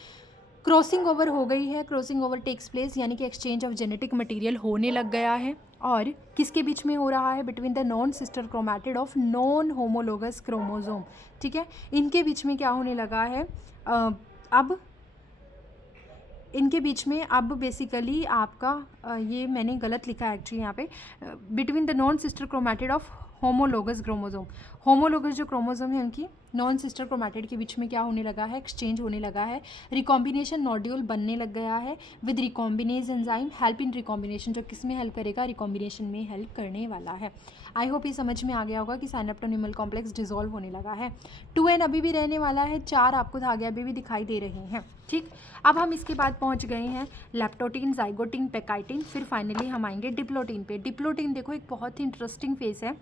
क्रॉसिंग ओवर हो गई है, क्रॉसिंग ओवर टेक्स प्लेस, यानी कि एक्सचेंज ऑफ जेनेटिक मटेरियल होने लग गया है, और किसके बीच में हो रहा है, between the non sister chromatid of non homologous chromosome, ठीक है, इनके बीच में क्या होने लगा है, अब इनके बीच में अब बेसिकली आपका ये मैंने गलत लिखा है एक्चुअली यहाँ पे, between the non sister chromatid of homologous chromosome, homologous जो क्रोमोसोम है उनकी नॉन सिस्टर क्रोमैटिड के बीच में क्या होने लगा है, एक्सचेंज होने लगा है, रिकॉम्बिनेशन नोड्यूल बनने लग गया है with recombinase enzyme, help in recombination, जो किस में हेल्प करेगा, रिकॉम्बिनेशन में हेल्प करने वाला है। आई होप ये समझ में आ गया होगा कि साइनेप्टोनिमल कॉम्प्लेक्स डिसॉल्व होने लगा है। 2n अभी भी रहने वाला है, 4 आपको धागे अभी भी दिखाई दे रहे हैं, ठीक। अब हम इसके बाद पहुंच गए हैं लेप्टोटीन, जाइगोटीन, पेकाइटिन, फिर फाइनली हम आएंगे डिप्लोटीन पे। डिप्लोटीन देखो एक बहुत ही इंटरेस्टिंग फेज है।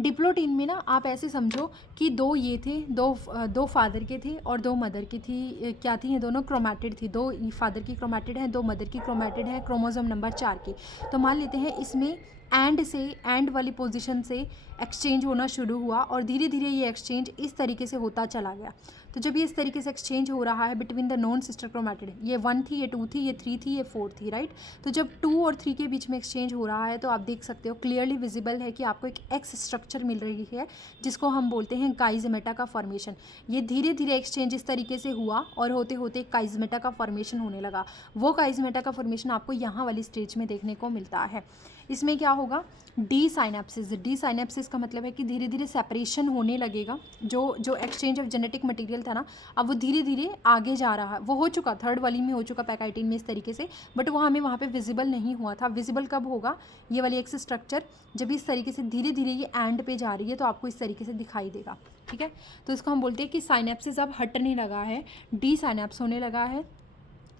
डिप्लोटीन में ना आप ऐसे समझो कि दो ये थे, दो फादर के थे और 2 मदर की थी, क्या थी, ये दोनों क्रोमैटिड थी, 2 फादर की क्रोमैटिड है, 2 मदर की क्रोमैटिड है, क्रोमोसोम नंबर 4 की। तो मान लेते हैं इसमें एंड वाली पोजीशन से एक्सचेंज होना शुरू हुआ और धीरे धीरे ये एक्सचेंज इस तरीके से होता चला गया। तो जब ये इस तरीके से एक्सचेंज हो रहा है between the non sister chromatid, ये 1 थी, ये 2 थी, ये 3 थी, ये 4 थी, राइट। तो जब 2 और 3 के बीच में एक्सचेंज हो रहा है तो आप देख सकते हो क्लियरली विजिबल है कि आपको एक एक्स स्ट्रक्चर मिल रही है जिसको हम बोलते हैं काइजमेटा का फॉर्मेशन। ये धीरे धीरे एक्सचेंज इस तरीके से हुआ और होते होते काइजमेटा का फॉर्मेशन होने लगा। वो काइजमेटा का फॉर्मेशन आपको यहाँ वाली स्टेज में देखने को मिलता है। इसमें क्या होगा, डी साइनेप्सिस। डी साइनेप्सिस का मतलब है कि धीरे धीरे सेपरेशन होने लगेगा। जो एक्सचेंज ऑफ जेनेटिक मटेरियल था ना, अब वो धीरे धीरे आगे जा रहा है। वो हो चुका, 3rd वाली में हो चुका पैकाइटिन में इस तरीके से, बट वो हमें वहाँ पे विजिबल नहीं हुआ था। विजिबल कब होगा, ये वाली एक्स स्ट्रक्चर जब इस तरीके से धीरे धीरे ये एंड पे जा रही है तो आपको इस तरीके से दिखाई देगा, ठीक है। तो इसको हम बोलते हैं कि साइनेप्सिस अब हटने लगा है, डी साइनेप्स होने लगा है।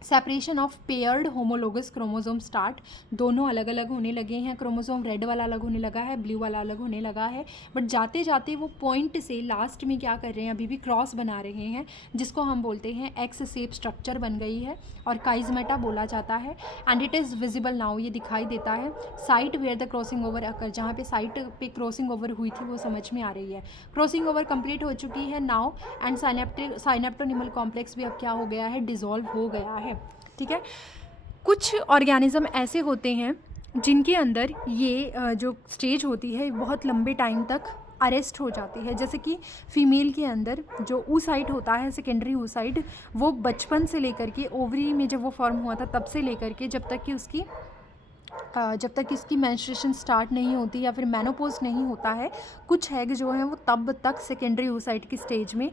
Separation of paired homologous chromosome start, दोनों अलग अलग होने लगे हैं। क्रोमोसोम रेड वाला अलग होने लगा है, ब्लू वाला अलग होने लगा है, बट जाते जाते वो पॉइंट से लास्ट में क्या कर रहे हैं, अभी भी क्रॉस बना रहे हैं, जिसको हम बोलते हैं एक्स शेप स्ट्रक्चर बन गई है और काइजमेटा बोला जाता है। And it is visible now, ये दिखाई देता है। Site where the crossing over occur, जहाँ पे साइट पे क्रॉसिंग ओवर हुई थी वो समझ में आ रही है। क्रॉसिंग ओवर कंप्लीट हो चुकी है नाउ, एंड साइनेप्टोनिमल कॉम्प्लेक्स भी अब क्या हो गया है, डिसॉल्व हो गया है, ठीक है। कुछ ऑर्गेनिज्म ऐसे होते हैं जिनके अंदर ये जो स्टेज होती है बहुत लंबे टाइम तक अरेस्ट हो जाती है। जैसे कि फीमेल के अंदर जो oocyte होता है, सेकेंडरी oocyte, वो बचपन से लेकर के ओवरी में जब वो फॉर्म हुआ था तब से लेकर के जब तक इसकी मेंस्ट्रुएशन स्टार्ट नहीं होती या फिर मेनोपॉज नहीं होता है, कुछ एग जो हैं वो तब तक सेकेंडरी oocyte की स्टेज में,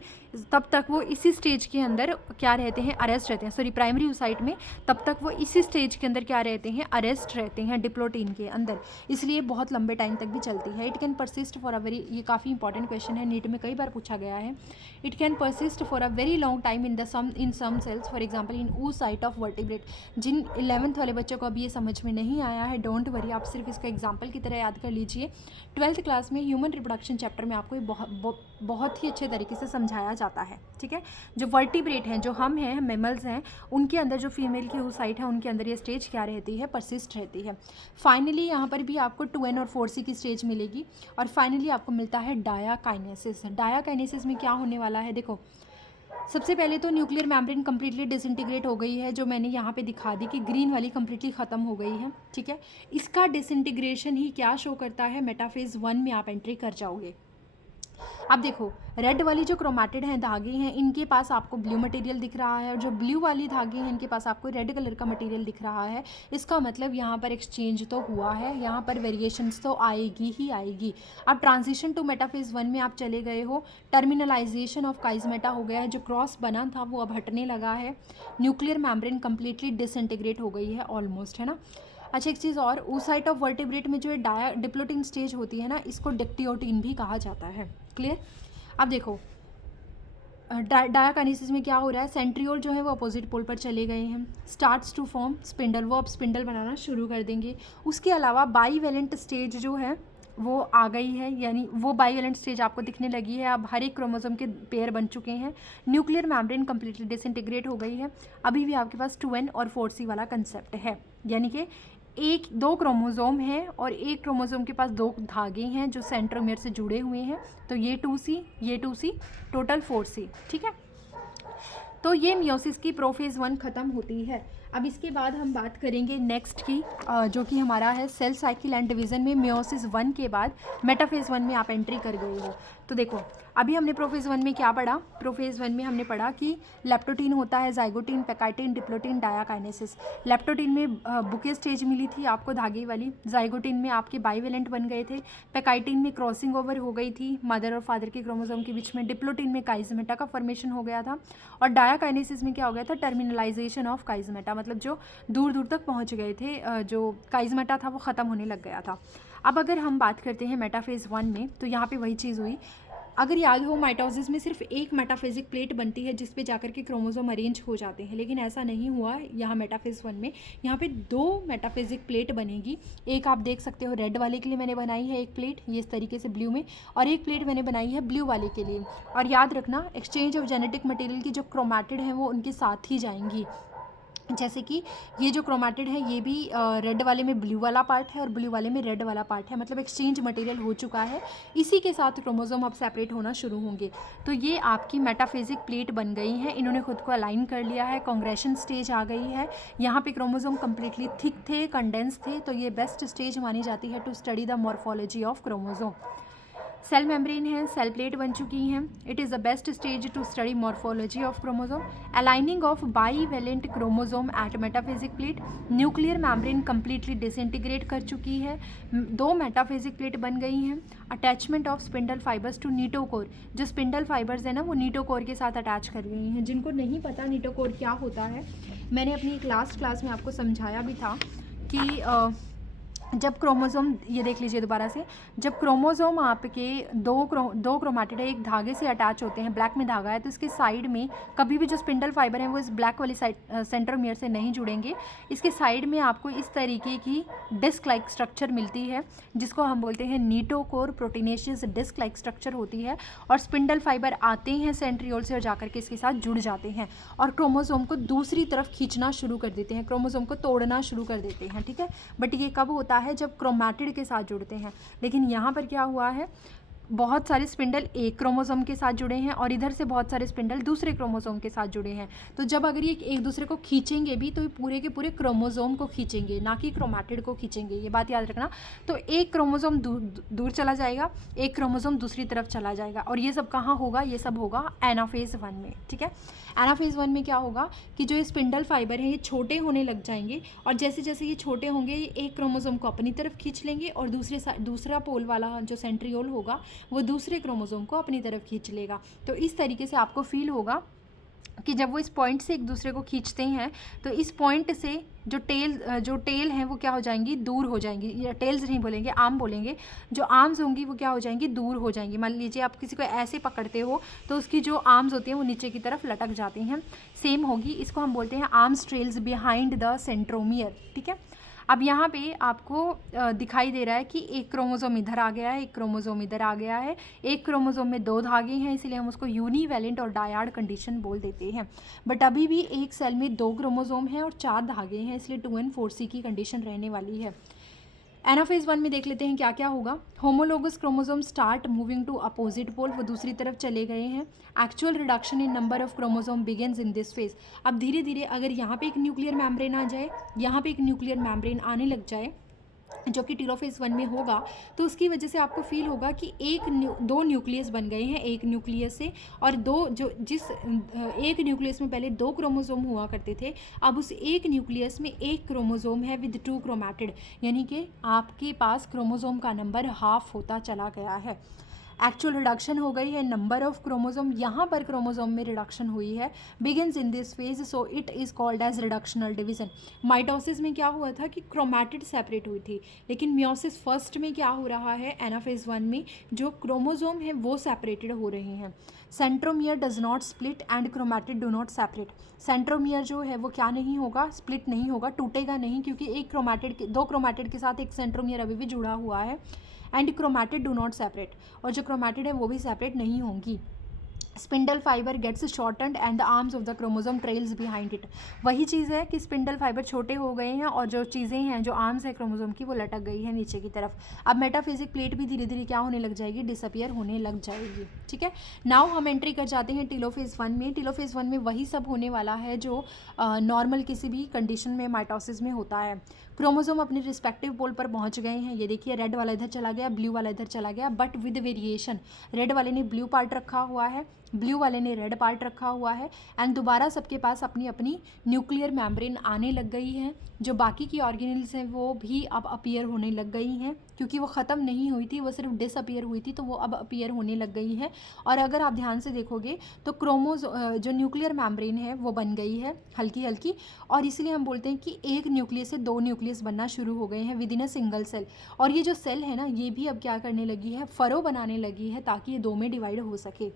तब तक वो इसी स्टेज के अंदर क्या रहते हैं, अरेस्ट रहते हैं। सॉरी, प्राइमरी oocyte में तब तक वो इसी स्टेज के अंदर क्या रहते हैं, अरेस्ट रहते हैं डिप्लोटीन के अंदर, इसलिए बहुत लंबे टाइम तक भी चलती है। It can persist for a very, ये काफ़ी इंपॉर्टेंट क्वेश्चन है, नीट में कई बार पूछा गया है। It can persist for a very long time in some cells, for example in oocyte of vertebrate. जिन 11th वाले बच्चों को अभी ये समझ में नहीं आया है, डोंट वरी, आप सिर्फ इसका एग्जाम्पल की तरह याद कर लीजिए। 12th क्लास में ह्यूमन रिप्रोडक्शन चैप्टर में आपको ये बहुत ही अच्छे तरीके से समझाया जाता है, ठीक है। जो वर्टिब्रेट हैं, जो हम हैं, मैमल्स हैं, उनके अंदर जो फीमेल की oocyte है उनके अंदर ये स्टेज क्या रहती है, परसिस्ट रहती है। फाइनली यहाँ पर भी आपको 2n और 4c की स्टेज मिलेगी और फाइनली आपको मिलता है डायाकाइनेसिस। डायाकाइनेसिस में क्या होने वाला है, देखो सबसे पहले तो न्यूक्लियर मेम्ब्रेन कम्प्लीटली डिसइंटीग्रेट हो गई है, जो मैंने यहाँ पे दिखा दी कि ग्रीन वाली कम्प्लीटली ख़त्म हो गई है, ठीक है। इसका डिसइंटीग्रेशन ही क्या शो करता है, मेटाफेज 1 में आप एंट्री कर जाओगे। अब देखो रेड वाली जो क्रोमैटिड हैं, धागे हैं, इनके पास आपको ब्लू मटेरियल दिख रहा है और जो ब्लू वाली धागे हैं इनके पास आपको रेड कलर का मटेरियल दिख रहा है। इसका मतलब यहाँ पर एक्सचेंज तो हुआ है, यहाँ पर वेरिएशंस तो आएगी ही आएगी। अब ट्रांजिशन टू मेटाफेज 1 में आप चले गए हो, टर्मिनलाइजेशन ऑफ काइजमेटा हो गया है, जो क्रॉस बना था वो अब हटने लगा है, न्यूक्लियर मेम्ब्रेन कम्प्लीटली डिसइंटीग्रेट हो गई है ऑलमोस्ट, है ना। अच्छा, एक चीज़ और, oocyte ऑफ वर्टिब्रेट में जो डिप्लोटीन स्टेज होती है ना, इसको डिक्टियोटीन भी कहा जाता है, क्लियर। अब देखो डायाकाइनेसिस में क्या हो रहा है, सेंट्रियोल जो है वो अपोजिट पोल पर चले गए हैं, स्टार्ट्स टू फॉर्म स्पिंडल, वो अब स्पिंडल बनाना शुरू कर देंगे। उसके अलावा बाईवेलेंट स्टेज जो है वो आ गई है, यानी वो बाईवेलेंट स्टेज आपको दिखने लगी है। अब हर एक क्रोमोसोम के पेयर बन चुके हैं, न्यूक्लियर मेम्ब्रेन कम्प्लीटली डिसइंटीग्रेट हो गई है। अभी भी आपके पास 2n और 4c वाला कंसेप्ट है, यानी कि 2 क्रोमोसोम हैं और एक क्रोमोसोम के पास 2 धागे हैं जो सेंट्रोमियर से जुड़े हुए हैं, तो ये 2c, टोटल 4c, ठीक है। तो ये मियोसिस की प्रोफेज़ 1 ख़त्म होती है। अब इसके बाद हम बात करेंगे नेक्स्ट की, जो कि हमारा है सेल साइकिल एंड डिवीज़न में मियोसिस 1 के बाद मेटाफेज़ 1 में आप एंट्री कर गए हो। तो देखो अभी हमने प्रोफेज़ 1 में क्या पढ़ा, प्रोफेज़ 1 में हमने पढ़ा कि लेप्टोटीन होता है, जाइगोटीन, पैकाइटिन, डिप्लोटीन, डायाकाइनेसिस। लेप्टोटीन में बुके स्टेज मिली थी आपको धागे वाली, जाइगोटीन में आपके बाइवेलेंट बन गए थे, पैकाइटिन में क्रॉसिंग ओवर हो गई थी मदर और फादर के क्रोमोसोम के बीच में, डिप्लोटीन में काइजमेटा का फॉर्मेशन हो गया था, और डायाकाइनेसिस में क्या हो गया था, टर्मिनलाइजेशन ऑफ काइजमेटा, मतलब जो दूर दूर तक पहुंच गए थे, जो काइजमेटा था वो ख़त्म होने लग गया था। अब अगर हम बात करते हैं मेटाफेज़ 1 में, तो यहाँ पे वही चीज़ हुई। अगर याद हो माइटोसिस में सिर्फ एक मेटाफेजिक प्लेट बनती है जिस पे जाकर के क्रोमोसोम अरेंज हो जाते हैं, लेकिन ऐसा नहीं हुआ यहाँ मेटाफेज़ 1 में। यहाँ पे 2 मेटाफेजिक प्लेट बनेगी। एक आप देख सकते हो रेड वाले के लिए मैंने बनाई है एक प्लेट ये इस तरीके से ब्लू में, और एक प्लेट मैंने बनाई है ब्लू वाले के लिए। और याद रखना एक्सचेंज ऑफ जेनेटिक मटेरियल की जो क्रोमैटिड हैं वो उनके साथ ही जाएंगी। जैसे कि ये जो क्रोमैटिड है ये भी रेड वाले में ब्लू वाला पार्ट है और ब्लू वाले में रेड वाला पार्ट है, मतलब एक्सचेंज मटेरियल हो चुका है। इसी के साथ क्रोमोसोम अब सेपरेट होना शुरू होंगे। तो ये आपकी मेटाफेजिक प्लेट बन गई हैं, इन्होंने खुद को अलाइन कर लिया है, कांग्रेशन स्टेज आ गई है। यहाँ पे क्रोमोसोम कम्प्लीटली थिक थे, कंडेंस थे, तो ये बेस्ट स्टेज मानी जाती है to study the morphology of chromosome. Cell membrane है, सेल प्लेट बन चुकी हैं। It is the best stage to study morphology of chromosome. Aligning of bivalent chromosome at metaphasic plate. Nuclear membrane completely disintegrate कर चुकी है, 2 metaphasic plate बन गई हैं। Attachment of spindle fibres to kinetochore, जो स्पिंडल फाइबर्स है ना वो नीटोकोर के साथ अटैच कर गई हैं। जिनको नहीं पता नीटोकोर क्या होता है, मैंने अपनी लास्ट क्लास में आपको समझाया भी था कि जब क्रोमोसोम, ये देख लीजिए दोबारा से, जब क्रोमोसोम आपके दो क्रोमैटिड एक धागे से अटैच होते हैं, ब्लैक में धागा है तो इसके साइड में कभी भी जो स्पिंडल फाइबर हैं वो इस ब्लैक वाली साइड सेंट्रोमियर से नहीं जुड़ेंगे। इसके साइड में आपको इस तरीके की डिस्क लाइक स्ट्रक्चर मिलती है जिसको हम बोलते हैं नीटोकोर प्रोटीनेशियस डिस्क लाइक स्ट्रक्चर होती है, और स्पिंडल फाइबर आते हैं सेंट्रियोल से और जाकर के इसके साथ जुड़ जाते हैं और क्रोमोसोम को दूसरी तरफ खींचना शुरू कर देते हैं, क्रोमोसोम को तोड़ना शुरू कर देते हैं। ठीक है, बट ये कब होता है, जब क्रोमैटिड के साथ जुड़ते हैं। लेकिन यहाँ पर क्या हुआ है, बहुत सारे स्पिंडल एक क्रोमोसोम के साथ जुड़े हैं और इधर से बहुत सारे स्पिंडल दूसरे क्रोमोसोम के साथ जुड़े हैं। तो जब अगर ये एक दूसरे को खींचेंगे भी तो ये पूरे के पूरे क्रोमोसोम को खींचेंगे, ना कि क्रोमैटिड को खींचेंगे, ये बात याद रखना। तो एक क्रोमोसोम दूर चला जाएगा, एक क्रोमोसोम दूसरी तरफ चला जाएगा, और ये सब कहाँ होगा, ये सब होगा एनाफेज़ 1 में। ठीक है, एनाफेज़ 1 में क्या होगा कि जो ये स्पिंडल फाइबर हैं ये छोटे होने लग जाएंगे, और जैसे जैसे ये छोटे होंगे ये एक क्रोमोसोम को अपनी तरफ खींच लेंगे और दूसरा पोल वाला जो सेंट्रियोल होगा वो दूसरे क्रोमोसोम को अपनी तरफ खींच लेगा। तो इस तरीके से आपको फील होगा कि जब वो इस पॉइंट से एक दूसरे को खींचते हैं तो इस पॉइंट से जो टेल हैं वो क्या हो जाएंगी, दूर हो जाएंगी, या टेल्स नहीं बोलेंगे, आर्म बोलेंगे। जो आर्म्स होंगी वो क्या हो जाएंगी, दूर हो जाएंगी। मान लीजिए आप किसी को ऐसे पकड़ते हो तो उसकी जो आर्म्स होती हैं वो नीचे की तरफ लटक जाती हैं, सेम होगी। इसको हम बोलते हैं arms trails behind the centromere. ठीक है, अब यहाँ पे आपको दिखाई दे रहा है कि एक क्रोमोसोम इधर आ गया है, एक क्रोमोसोम इधर आ गया है, एक क्रोमोसोम में 2 धागे हैं, इसलिए हम उसको यूनिवैलेंट और डायड कंडीशन बोल देते हैं। बट अभी भी एक सेल में 2 क्रोमोसोम हैं और 4 धागे हैं, इसलिए 2n4c की कंडीशन रहने वाली है। एनाफेज़ 1 में देख लेते हैं क्या क्या होगा। Homologous chromosome start moving to opposite pole, वो दूसरी तरफ चले गए हैं। Actual reduction in number of chromosome begins in this phase. अब धीरे धीरे अगर यहाँ पे एक न्यूक्लियर मेम्ब्रेन आ जाए, यहाँ पे एक न्यूक्लियर मेम्ब्रेन आने लग जाए जो कि टेलोफेज़ 1 में होगा, तो उसकी वजह से आपको फील होगा कि 2 न्यूक्लियस बन गए हैं एक न्यूक्लियस से, और एक न्यूक्लियस में पहले 2 क्रोमोसोम हुआ करते थे, अब उस एक न्यूक्लियस में एक क्रोमोसोम है विद 2 क्रोमैटिड, यानी कि आपके पास क्रोमोसोम का नंबर हाफ होता चला गया है। एक्चुअल रिडक्शन हो गई है नंबर ऑफ क्रोमोसोम, यहाँ पर क्रोमोसोम में रिडक्शन हुई है, begins in this phase, so it is called as reductional division. Mitosis में क्या हुआ था कि क्रोमैटिड सेपरेट हुई थी, लेकिन मियोसिस फर्स्ट में क्या हो रहा है, एनाफेज़ 1 में जो क्रोमोसोम है वो सेपरेटेड हो रहे हैं। Centromere does not split and chromatid do not separate. Centromere जो है वो क्या नहीं होगा, स्प्लिट नहीं होगा, टूटेगा नहीं, क्योंकि 2 क्रोमैटिड के साथ एक सेंट्रोमियर अभी भी जुड़ा हुआ है। And chromatid do not separate, और जो क्रोमैटिड है वो भी सेपरेट नहीं होंगी। Spindle fibre gets shortened and the arms of the chromosome trails behind it. वही चीज़ है कि स्पिंडल फाइबर छोटे हो गए हैं और जो चीज़ें हैं, जो आर्म्स है क्रोमोसोम की, वो लटक गई है नीचे की तरफ। अब मेटाफिजिक प्लेट भी धीरे धीरे क्या होने लग जाएगी, डिसअपियर होने लग जाएगी। ठीक है, नाउ हम एंट्री कर जाते हैं टेलोफेज 1 में। टेलोफेज 1 में वही सब होने वाला है जो नॉर्मल किसी भी कंडीशन में माइटोसिस में होता है। क्रोमोसोम अपने रिस्पेक्टिव पोल पर पहुंच गए हैं। ये देखिए, रेड वाला इधर चला गया, ब्लू वाला इधर चला गया, बट विद वेरिएशन। रेड वाले ने ब्लू पार्ट रखा हुआ है, ब्लू वाले ने रेड पार्ट रखा हुआ है, एंड दोबारा सबके पास अपनी अपनी न्यूक्लियर मेम्ब्रेन आने लग गई है। जो बाकी की ऑर्गेनेल्स हैं वो भी अब अपीयर होने लग गई हैं, क्योंकि वो ख़त्म नहीं हुई थी, वो सिर्फ डिसअपियर हुई थी, तो वो अब अपीयर होने लग गई है। और अगर आप ध्यान से देखोगे तो जो न्यूक्लियर मेम्ब्रेन है वो बन गई है हल्की हल्की, और इसलिए हम बोलते हैं कि एक न्यूक्लियस से दो न्यूक्लियस बनना शुरू हो गए हैं within a single cell. और ये जो सेल है ना, ये भी अब क्या करने लगी है, फरो बनाने लगी है ताकि ये दो में डिवाइड हो सके।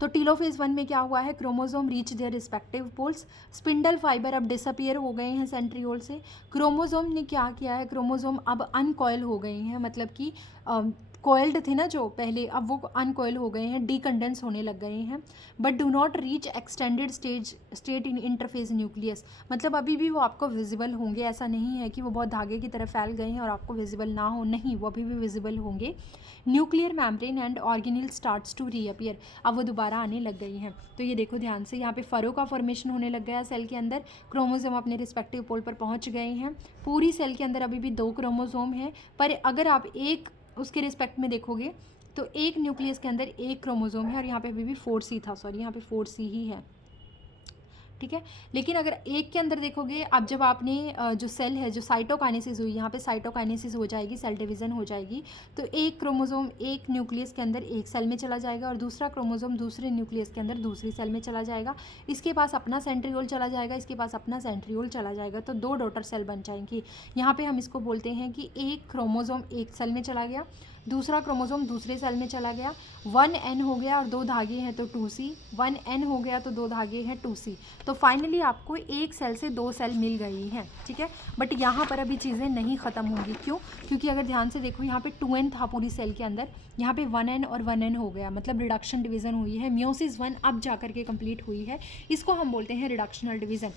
तो टेलोफेज 1 में क्या हुआ है, chromosome reach their respective poles. Spindle fibre अब डिसअपियर हो गए हैं सेंट्रियोल से। क्रोमोसोम ने क्या किया है, क्रोमोसोम अब अनकॉयल हो गए हैं, मतलब कि कॉइल्ड थे ना जो पहले, अब वो अनकॉयल हो गए हैं, डीकंडेंस होने लग गए हैं। But do not reach extended state in interphase nucleus. मतलब अभी भी वो आपको विजिबल होंगे, ऐसा नहीं है कि वो बहुत धागे की तरह फैल गए हैं और आपको विजिबल ना हो, नहीं, वो अभी भी विजिबल होंगे। Nuclear membrane and organelle starts to reappear. अब वो दोबारा आने लग गई हैं। तो ये देखो ध्यान से, यहाँ पे फरो का फॉर्मेशन होने लग गया सेल के अंदर। क्रोमोसोम अपने रिस्पेक्टिव पोल पर पहुँच गए हैं। पूरी सेल के अंदर अभी भी 2 क्रोमोसोम हैं, पर अगर आप एक उसके रिस्पेक्ट में देखोगे तो एक न्यूक्लियस के अंदर एक क्रोमोसोम है, और यहाँ पे अभी भी 4C था, सॉरी यहाँ पे 4C ही है। ठीक है, लेकिन अगर एक के अंदर देखोगे, अब जब आपने जो सेल है, जो साइटोकाइनेसिस हुई, यहाँ पे साइटोकाइनेसिस हो जाएगी, सेल डिवीज़न हो जाएगी, तो एक क्रोमोसोम एक न्यूक्लियस के अंदर एक सेल में चला जाएगा और दूसरा क्रोमोसोम दूसरे न्यूक्लियस के अंदर दूसरी सेल में चला जाएगा। इसके पास अपना सेंट्रियोल चला जाएगा, इसके पास अपना सेंट्रियोल चला जाएगा, तो 2 डॉटर सेल बन जाएंगी। यहाँ पर हम इसको बोलते हैं कि एक क्रोमोसोम एक सेल में चला गया, दूसरा क्रोमोसोम दूसरे सेल में चला गया, 1N हो गया और 2 धागे हैं तो 2C, 1N हो गया तो 2 धागे हैं 2C। तो फाइनली आपको एक सेल से 2 सेल मिल गई हैं। ठीक है, बट यहाँ पर अभी चीज़ें नहीं ख़त्म होंगी। क्यों? क्योंकि अगर ध्यान से देखो, यहाँ पे 2N था पूरी सेल के अंदर, यहाँ पे 1N और 1N हो गया, मतलब रिडक्शन डिवीज़न हुई है। मियोसिस 1 अब जा करके कंप्लीट हुई है, इसको हम बोलते हैं रिडक्शनल डिवीज़न।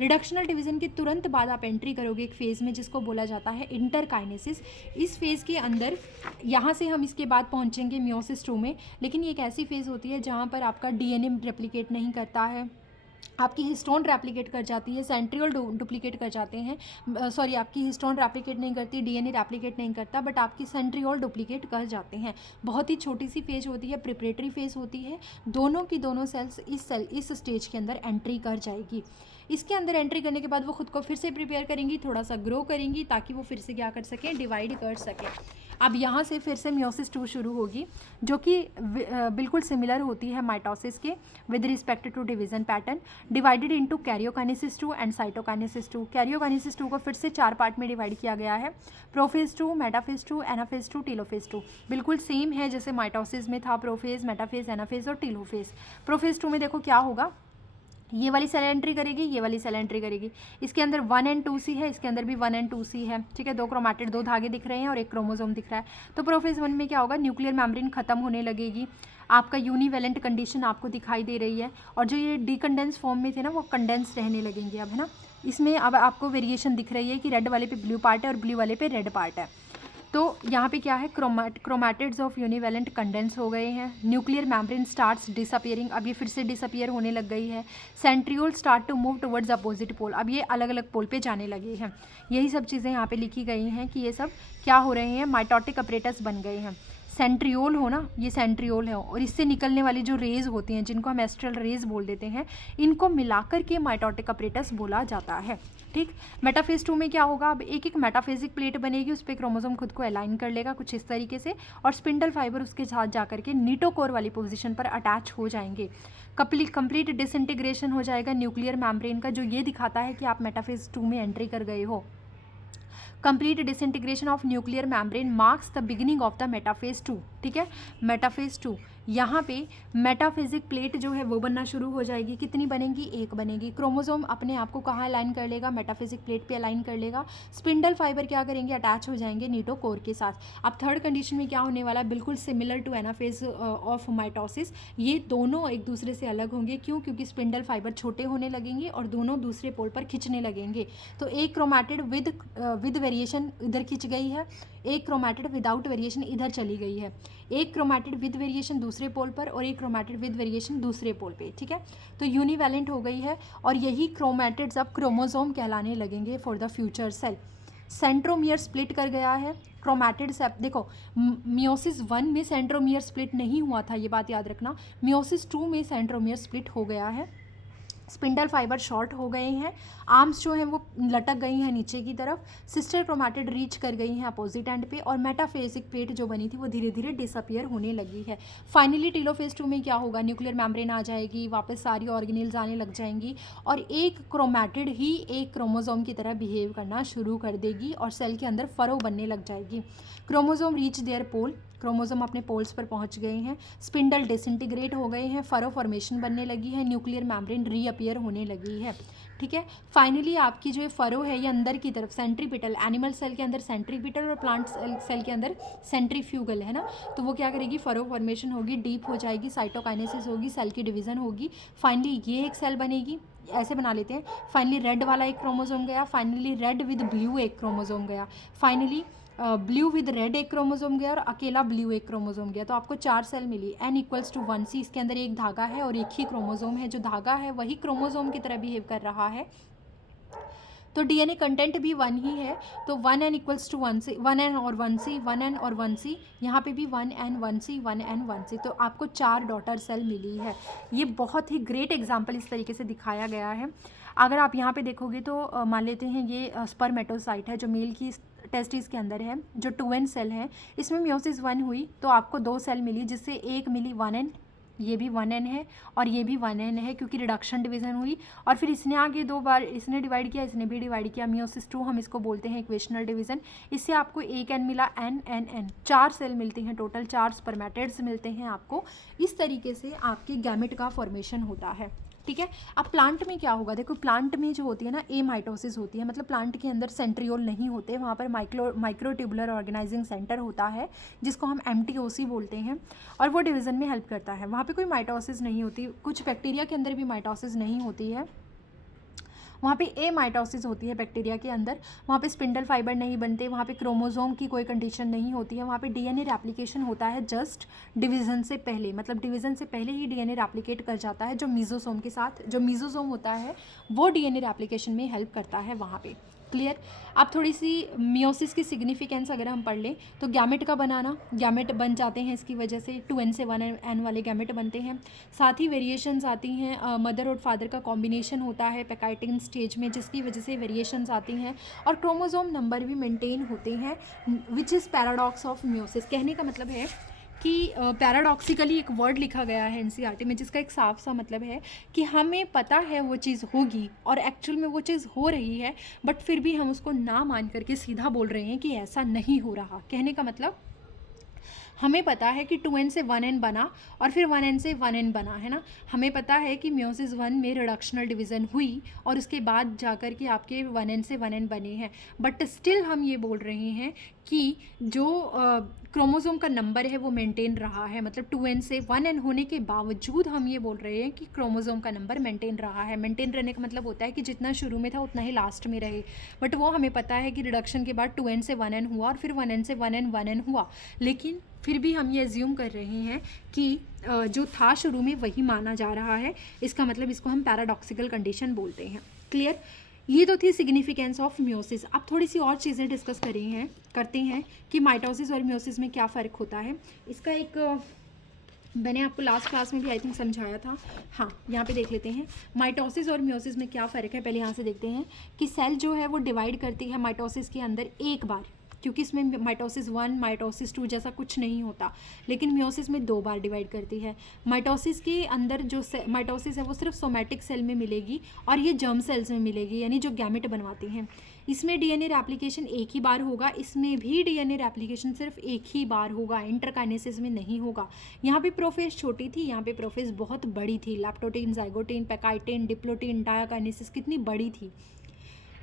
रिडक्शनल डिवीज़न के तुरंत बाद आप एंट्री करोगे एक फेज़ में जिसको बोला जाता है इंटरकाइनेसिस। इस फेज़ के अंदर, यहाँ से हम इसके बाद पहुँचेंगे मियोसिस 2 में, लेकिन ये एक ऐसी फेज़ होती है जहाँ पर आपका डीएनए रेप्लिकेट नहीं करता है, आपकी हिस्टोन रेप्लिकेट कर जाती है, सेंट्रियोल डुप्लीकेट कर जाते हैं, सॉरी आपकी हिस्टोन रेप्लिकेट नहीं करती, डीएनए रेप्लिकेट नहीं करता, बट आपकी सेंट्रियोल डुप्लीकेट कर जाते हैं। बहुत ही छोटी सी फेज होती है, प्रिपरेटरी फेज होती है। दोनों की दोनों सेल्स इस स्टेज के अंदर एंट्री कर जाएगी। इसके अंदर एंट्री करने के बाद वो खुद को फिर से प्रिपेयर करेंगी, थोड़ा सा ग्रो करेंगी, ताकि वो फिर से क्या कर सकें, डिवाइड कर सकें। अब यहाँ से फिर से मियोसिस 2 शुरू होगी, जो कि बिल्कुल सिमिलर होती है माइटोसिस के with respect to division pattern, divided into karyokinesis 2 and cytokinesis 2। Karyokinesis 2 को फिर से 4 पार्ट में डिवाइड किया गया है, प्रोफेज 2, मेटाफेज 2, एनाफेज 2, टेलोफेज 2। बिल्कुल सेम है जैसे माइटोसिस में था, प्रोफेज, मेटाफेज, एनाफेज और टेलोफेज। प्रोफेज 2 में देखो क्या होगा, ये वाली सेल एंट्री करेगी, ये वाली सेल एंट्री करेगी। इसके अंदर 1N 2C है, इसके अंदर भी 1N 2C है। ठीक है, 2 क्रोमैटिड, 2 धागे दिख रहे हैं और एक क्रोमोसोम दिख रहा है। तो प्रोफेज 1 में क्या होगा, न्यूक्लियर मेम्ब्रेन खत्म होने लगेगी, आपका यूनिवेलेंट कंडीशन आपको दिखाई दे रही है, और जो ये डीकंडेंस फॉर्म में थे ना, वो कंडेंस रहने लगेंगे अब, है ना। इसमें अब आपको वेरिएशन दिख रही है कि रेड वाले पे ब्लू पार्ट है और ब्लू वाले पे रेड पार्ट है। तो यहाँ पे क्या है, क्रोमैटिड्स ऑफ यूनिवेलेंट कंडेंस हो गए हैं। न्यूक्लियर मेम्ब्रेन स्टार्ट्स डिसअपियरिंग, अब ये फिर से डिसअपियर होने लग गई है। Centriole start to move towards opposite pole, अब ये अलग अलग पोल पे जाने लगे हैं। यही सब चीज़ें यहाँ पे लिखी गई हैं कि ये सब क्या हो रहे हैं, माइटोटिक अपरेटस बन गए हैं। सेंट्रियोल हो ना, ये सेंट्रियोल है, और इससे निकलने वाली जो रेज होती हैं, जिनको हम एस्ट्रल रेज बोल देते हैं, इनको मिलाकर के माइटोटिक अपरेटस बोला जाता है। ठीक, मेटाफेज 2 में क्या होगा, अब एक एक मेटाफेजिक प्लेट बनेगी, उस पर क्रोमोसोम खुद को अलाइन कर लेगा कुछ इस तरीके से, और स्पिंडल फाइबर उसके साथ जाकर के नीटोकोर वाली पोजीशन पर अटैच हो जाएंगे। कंप्लीट डिसइंटीग्रेशन हो जाएगा न्यूक्लियर मेम्ब्रेन का, जो ये दिखाता है कि आप मेटाफेज 2 में एंट्री कर गए हो। Complete disintegration of nuclear membrane marks the beginning of the metaphase 2। ठीक है, मेटाफेज 2 यहाँ पे मेटाफिजिक प्लेट जो है वो बनना शुरू हो जाएगी। कितनी बनेगी? एक बनेगी। क्रोमोसोम अपने आप को कहाँ अलाइन कर लेगा? मेटाफिजिक प्लेट पे अलाइन कर लेगा। स्पिंडल फाइबर क्या करेंगे? अटैच हो जाएंगे नीटोकोर के साथ। अब थर्ड कंडीशन में क्या होने वाला है? बिल्कुल similar to anaphase of mitosis. ये दोनों एक दूसरे से अलग होंगे। क्यों? क्योंकि स्पिंडल फाइबर छोटे होने लगेंगे और दोनों दूसरे पोल पर खिंचने लगेंगे। तो एक क्रोमैटिड विद वेरिएशन इधर खिंच गई है, एक क्रोमैटिड विदाउट वेरिएशन इधर चली गई है। एक क्रोमैटिड विद वेरिएशन दूसरे पोल पर और एक क्रोमैटिड विद वेरिएशन दूसरे पोल पे, ठीक है। तो यूनिवैलेंट हो गई है और यही क्रोमैटिड्स अब क्रोमोसोम कहलाने लगेंगे for the future cell. Centromere split कर गया है क्रोमैटिड से। देखो मियोसिस 1 में सेंट्रोमियर स्प्लिट नहीं हुआ था, ये बात याद रखना। मियोसिस 2 में सेंट्रोमियर स्प्लिट हो गया है। स्पिंडल फाइबर शॉर्ट हो गए हैं, आर्म्स जो हैं वो लटक गई हैं नीचे की तरफ, सिस्टर क्रोमैटिड रीच कर गई हैं अपोजिट एंड पे, और मेटाफेजिक प्लेट जो बनी थी वो धीरे धीरे डिसअपियर होने लगी है। फाइनली टेलोफेज 2 में क्या होगा? न्यूक्लियर मेम्ब्रेन आ जाएगी, वापस सारी ऑर्गेनेल्स आने लग जाएंगी और एक क्रोमैटिड ही एक क्रोमोसोम की तरह बिहेव करना शुरू कर देगी और सेल के अंदर फरो बनने लग जाएगी। Chromosome reach their pole, chromosome अपने पोल्स पर पहुंच गए हैं, स्पिंडल डिसइंटीग्रेट हो गए हैं, फरो फॉर्मेशन बनने लगी है, न्यूक्लियर मेम्ब्रेन रीअपियर होने लगी है, ठीक है। फाइनली आपकी जो फरो है ये अंदर की तरफ सेंट्रीपिटल, एनिमल सेल के अंदर सेंट्रीपिटल और प्लांट सेल के अंदर सेंट्रीफ्यूगल है ना, तो वो क्या करेगी? फरो फॉर्मेशन होगी, डीप हो जाएगी, साइटोकाइनेसिस होगी, सेल की डिवीजन होगी। फाइनली ये एक सेल बनेगी, ऐसे बना लेते हैं। फाइनली रेड वाला एक क्रोमोसोम गया, फाइनली रेड विद ब्लू एक क्रोमोसोम गया, फाइनली ब्लू विद रेड एक क्रोमोसोम गया और अकेला ब्लू एक क्रोमोसोम गया। तो आपको 4 सेल मिली। n=1c, इसके अंदर एक धागा है और एक ही क्रोमोसोम है। जो धागा है वही क्रोमोसोम की तरह बिहेव कर रहा है, तो डीएनए कंटेंट भी 1 ही है। तो 1n=1c, 1n और 1c, 1n और 1c, यहाँ पे भी 1n 1c, 1n 1c। तो आपको 4 डॉटर सेल मिली है। ये बहुत ही ग्रेट एग्जाम्पल इस तरीके से दिखाया गया है। अगर आप यहाँ पे देखोगे तो मान लेते हैं ये स्पर्मेटोसाइट है जो मेल की टेस्टिस के अंदर है, जो 2n सेल है, इसमें मियोसिस 1 हुई तो आपको 2 सेल मिली, जिससे एक मिली 1n, ये भी 1n है और ये भी 1n है क्योंकि रिडक्शन डिवीजन हुई। और फिर इसने आगे 2 बार इसने डिवाइड किया, इसने भी डिवाइड किया, मियोसिस 2 हम इसको बोलते हैं इक्वेशनल डिवीजन। इससे आपको एक n मिला, n 4 सेल मिलते हैं टोटल, 4 स्पर्मेटिड्स मिलते हैं आपको। इस तरीके से आपके गैमेट का फॉर्मेशन होता है, ठीक है। अब प्लांट में क्या होगा? देखो प्लांट में जो होती है ना एमाइटोसिस होती है, मतलब प्लांट के अंदर सेंट्रियोल नहीं होते, वहाँ पर माइक्रोट्यूबुलर ऑर्गेनाइजिंग सेंटर होता है जिसको हम MTOC बोलते हैं और वो डिवीज़न में हेल्प करता है। वहाँ पे कोई माइटोसिस नहीं होती, कुछ बैक्टीरिया के अंदर भी माइटोसिस नहीं होती है, वहाँ पे एमाइटोसिस होती है बैक्टीरिया के अंदर। वहाँ पे स्पिंडल फाइबर नहीं बनते, वहाँ पे क्रोमोसोम की कोई कंडीशन नहीं होती है, वहाँ पे डीएनए रेप्लिकेशन होता है जस्ट डिवीज़न से पहले, मतलब डिवीज़न से पहले ही डीएनए रेप्लिकेट कर जाता है, जो मीजोसोम के साथ, जो मीजोसोम होता है वो डीएनए रेप्लिकेशन में हेल्प करता है वहाँ पे। क्लियर? अब थोड़ी सी मियोसिस की सिग्निफिकेंस अगर हम पढ़ लें तो गैमेट का बनाना, गैमेट बन जाते हैं इसकी वजह से, 2n से 1n वाले गैमेट बनते हैं। साथ ही वेरिएशंस आती हैं, मदर और फादर का कॉम्बिनेशन होता है पैकाइटिन स्टेज में, जिसकी वजह से वेरिएशंस आती हैं और क्रोमोसोम नंबर भी मेंटेन होते हैं, which is paradox of meiosis. कहने का मतलब है कि पैराडॉक्सिकली एक वर्ड लिखा गया है NCERT में जिसका एक साफ सा मतलब है कि हमें पता है वो चीज़ होगी और एक्चुअल में वो चीज़ हो रही है, बट फिर भी हम उसको ना मान करके सीधा बोल रहे हैं कि ऐसा नहीं हो रहा। कहने का मतलब हमें पता है कि 2n से 1n बना और फिर 1n से 1n बना, है ना। हमें पता है कि मियोसिस 1 में रिडक्शनल डिवीज़न हुई और उसके बाद जाकर के आपके 1n से 1n बने हैं, बट स्टिल हम ये बोल रहे हैं कि जो क्रोमोसोम का नंबर है वो मेंटेन रहा है। मतलब 2n से 1n होने के बावजूद हम ये बोल रहे हैं कि क्रोमोसोम का नंबर मेंटेन रहा है। मेंटेन रहने का मतलब होता है कि जितना शुरू में था उतना ही लास्ट में रहे, बट वो हमें पता है कि रिडक्शन के बाद 2n से 1n हुआ और फिर 1n से 1n हुआ, लेकिन फिर भी हम ये एज्यूम कर रहे हैं कि जो था शुरू में वही माना जा रहा है। इसका मतलब इसको हम पैराडॉक्सिकल कंडीशन बोलते हैं। क्लियर? ये तो थी सिग्निफिकेंस ऑफ मियोसिस। अब थोड़ी सी और चीज़ें डिस्कस करते हैं कि माइटोसिस और मियोसिस में क्या फ़र्क होता है। इसका एक मैंने आपको लास्ट क्लास में भी आई थिंक समझाया था। हाँ, यहाँ पे देख लेते हैं माइटोसिस और मियोसिस में क्या फ़र्क है। पहले यहाँ से देखते हैं कि सेल जो है वो डिवाइड करती है माइटोसिस के अंदर एक बार, क्योंकि इसमें माइटोसिस 1 माइटोसिस 2 जैसा कुछ नहीं होता, लेकिन मियोसिस में 2 बार डिवाइड करती है। माइटोसिस के अंदर जो माइटोसिस है वो सिर्फ सोमैटिक सेल में मिलेगी और ये जर्म सेल्स में मिलेगी, यानी जो गैमेट बनवाती हैं। इसमें डीएनए रेप्लिकेशन एक ही बार होगा, इसमें भी डीएनए रेप्लिकेशन सिर्फ एक ही बार होगा, इंटरकाइनेसिस में नहीं होगा। यहाँ पे प्रोफेज छोटी थी, यहाँ पे प्रोफेज बहुत बड़ी थी। लैप्टोटीन, जाइगोटीन, पैकाइटिन, डिप्लोटीन, डायाकाइनेसिस कितनी बड़ी थी।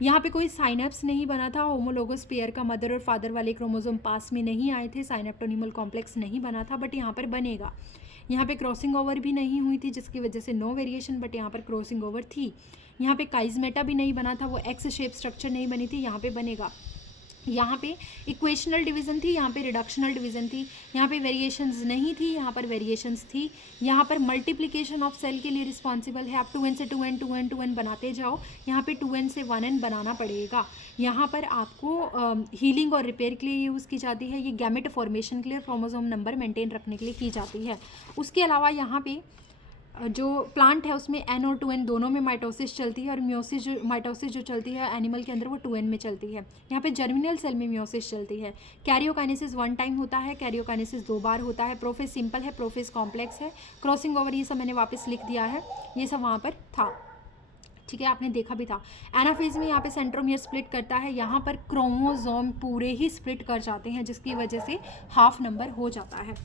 यहाँ पे कोई साइनेप्स नहीं बना था, होमोलोगस पेयर का मदर और फादर वाले क्रोमोसोम पास में नहीं आए थे, साइनेप्टोनिमल कॉम्प्लेक्स नहीं बना था, बट यहाँ पर बनेगा। यहाँ पे क्रॉसिंग ओवर भी नहीं हुई थी, जिसकी वजह से नो वेरिएशन, बट यहाँ पर क्रॉसिंग ओवर थी। यहाँ पे काइजमेटा भी नहीं बना था, वो एक्स शेप स्ट्रक्चर नहीं बनी थी, यहाँ पे बनेगा। यहाँ पे इक्वेशनल डिवीज़न थी, यहाँ पे रिडक्शनल डिवीज़न थी। यहाँ पे वेरिएशंस नहीं थी, यहाँ पर वेरिएशंस थी। यहाँ पर मल्टीप्लिकेशन ऑफ सेल के लिए रिस्पॉन्सिबल है। आप 2n से 2n 2n 2n बनाते जाओ, यहाँ पे 2n से 1n बनाना पड़ेगा। यहाँ पर आपको हीलिंग और रिपेयर के लिए यूज़ की जाती है, ये गैमेट फॉर्मेशन के लिए, क्रोमोसोम नंबर मेंटेन रखने के लिए की जाती है। उसके अलावा यहाँ पे जो प्लांट है उसमें n और 2n दोनों में माइटोसिस चलती है, और माइटोसिस जो चलती है एनिमल के अंदर वो 2n में चलती है। यहाँ पे जर्मिनल सेल में मियोसिस चलती है। कैरियोकाइनेसिस 1 टाइम होता है, कैरियोकाइनेसिस 2 बार होता है। प्रोफेज सिंपल है, प्रोफेज कॉम्प्लेक्स है। क्रॉसिंग ओवर ये सब मैंने वापस लिख दिया है, ये सब वहाँ पर था, ठीक है, आपने देखा भी था। एनाफेज में यहाँ पे सेंट्रोमियर स्प्लिट करता है, यहाँ पर क्रोमोसोम पूरे ही स्प्लिट कर जाते हैं, जिसकी वजह से हाफ नंबर हो जाता है।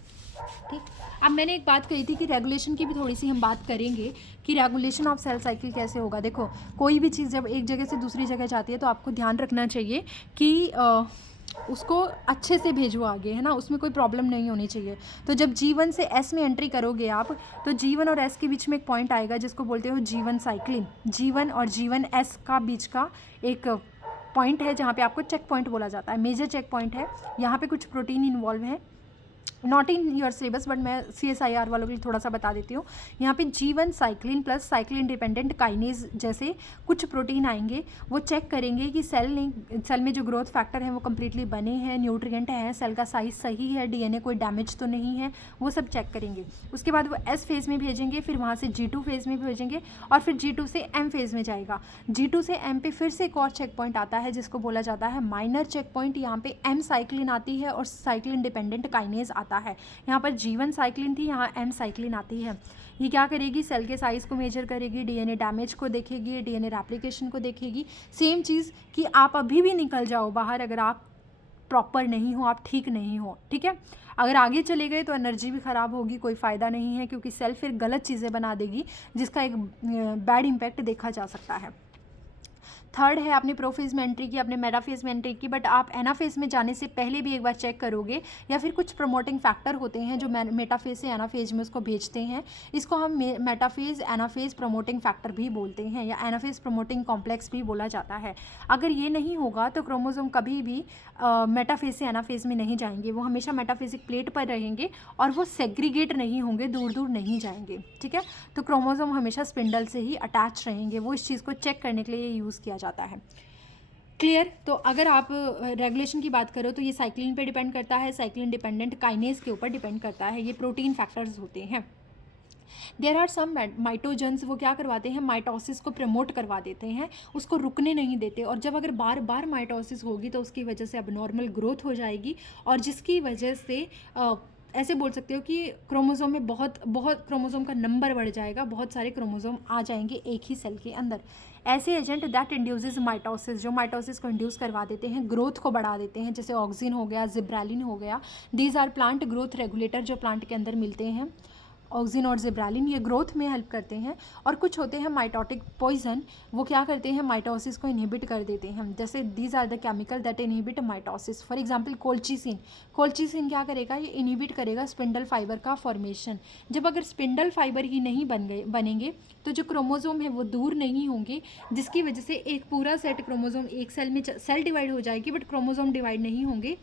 ठीक, अब मैंने एक बात कही थी कि रेगुलेशन की भी थोड़ी सी हम बात करेंगे कि रेगुलेशन ऑफ सेल साइकिल कैसे होगा। देखो, कोई भी चीज़ जब एक जगह से दूसरी जगह जाती है तो आपको ध्यान रखना चाहिए कि उसको अच्छे से भेजो आगे, है ना, उसमें कोई प्रॉब्लम नहीं होनी चाहिए। तो जब G1 से S में एंट्री करोगे आप, तो G1 और S के बीच में एक पॉइंट आएगा जिसको बोलते हो G1 साइक्लिन। G1 और G1S का बीच का एक पॉइंट है जहाँ पे आपको चेक पॉइंट बोला जाता है, मेजर चेक पॉइंट है। यहाँ पे कुछ प्रोटीन इन्वॉल्व है, not in your syllabus, but मैं CSIR वालों के लिए थोड़ा सा बता देती हूँ। यहाँ पे G1 cyclin plus cyclin dependent kinase जैसे कुछ प्रोटीन आएंगे, वो चेक करेंगे कि सेल में जो ग्रोथ फैक्टर है वो कम्प्लीटली बने हैं, न्यूट्रिएंट हैं, सेल का साइज सही है, DNA कोई डैमेज तो नहीं है, वो सब चेक करेंगे। उसके बाद वो S फेज़ में भेजेंगे, फिर वहाँ से G2 फेज़ में भेजेंगे, और फिर G2 से M फेज़ में जाएगा। G2 से M पे फिर से एक और चेक पॉइंट आता है जिसको बोला जाता है माइनर चेक पॉइंट। यहाँ पे M साइक्लिन आती है और साइक्लिन डिपेंडेंट काइनेज आता है। यहाँ पर G1 साइक्लिन थी, यहाँ M साइक्लिन आती है। ये क्या करेगी, सेल के साइज़ को मेजर करेगी, DNA डैमेज को देखेगी, DNA रेप्लिकेशन को देखेगी। सेम चीज़ कि आप अभी भी निकल जाओ बाहर, अगर आप प्रॉपर नहीं हो, आप ठीक नहीं हो, ठीक है। अगर आगे चले गए तो एनर्जी भी ख़राब होगी, कोई फ़ायदा नहीं है, क्योंकि सेल फिर गलत चीज़ें बना देगी जिसका एक बैड इम्पैक्ट देखा जा सकता है। थर्ड है, आपने प्रोफेज में एंट्री की, आपने मेटाफेज में एंट्री की, बट आप एनाफेज में जाने से पहले भी एक बार चेक करोगे, या फिर कुछ प्रमोटिंग फैक्टर होते हैं जो मेटाफेज से एनाफेज में उसको भेजते हैं। इसको हम मेटाफेज एनाफेज प्रमोटिंग फैक्टर भी बोलते हैं, या एनाफेज प्रमोटिंग कॉम्प्लेक्स भी बोला जाता है। अगर ये नहीं होगा तो क्रोमोसोम कभी भी मेटाफेज से एनाफेज में नहीं जाएंगे, वो हमेशा मेटाफेजिक प्लेट पर रहेंगे और वो सेग्रीगेट नहीं होंगे, दूर दूर नहीं जाएंगे, ठीक है। तो क्रोमोसोम हमेशा स्पिंडल से ही अटैच रहेंगे, वो इस चीज़ को चेक करने के लिए यूज़ किया जाता है। क्लियर। तो अगर आप रेगुलेशन की बात करो तो ये साइक्लिन पे डिपेंड करता है, साइक्लिन डिपेंडेंट काइनेज के ऊपर डिपेंड करता है, ये प्रोटीन फैक्टर्स होते हैं। देयर आर सम माइटोजेंस, वो क्या करवाते हैं, माइटोसिस को प्रमोट करवा देते हैं, उसको रुकने नहीं देते, और जब अगर बार बार माइटोसिस होगी तो उसकी वजह से अबनॉर्मल ग्रोथ हो जाएगी, और जिसकी वजह से ऐसे बोल सकते हो कि क्रोमोसोम में बहुत क्रोमोसोम का नंबर बढ़ जाएगा, बहुत सारे क्रोमोसोम आ जाएंगे एक ही सेल के अंदर। ऐसे एजेंट दैट इंड्यूसेस माइटोसिस, जो माइटोसिस को इंड्यूस करवा देते हैं, ग्रोथ को बढ़ा देते हैं, जैसे ऑक्सिन हो गया, जिब्रालिन हो गया, these are plant growth regulator, जो प्लांट के अंदर मिलते हैं। ऑक्सिन और जिब्रालिन ये ग्रोथ में हेल्प करते हैं। और कुछ होते हैं माइटोटिक पॉइजन, वो क्या करते हैं, माइटोसिस को इनहिबिट कर देते हैं, जैसे these are the chemical that inhibit mitosis. For example colchicine क्या करेगा, ये इनहिबिट करेगा स्पिंडल फाइबर का फॉर्मेशन। जब अगर स्पिंडल फाइबर ही नहीं बनेंगे तो जो क्रोमोसोम है वो दूर नहीं होंगे, जिसकी वजह से एक पूरा सेट क्रोमोसोम एक सेल में सेल डिवाइड हो जाएगी, बट क्रोमोसोम डिवाइड नहीं होंगे,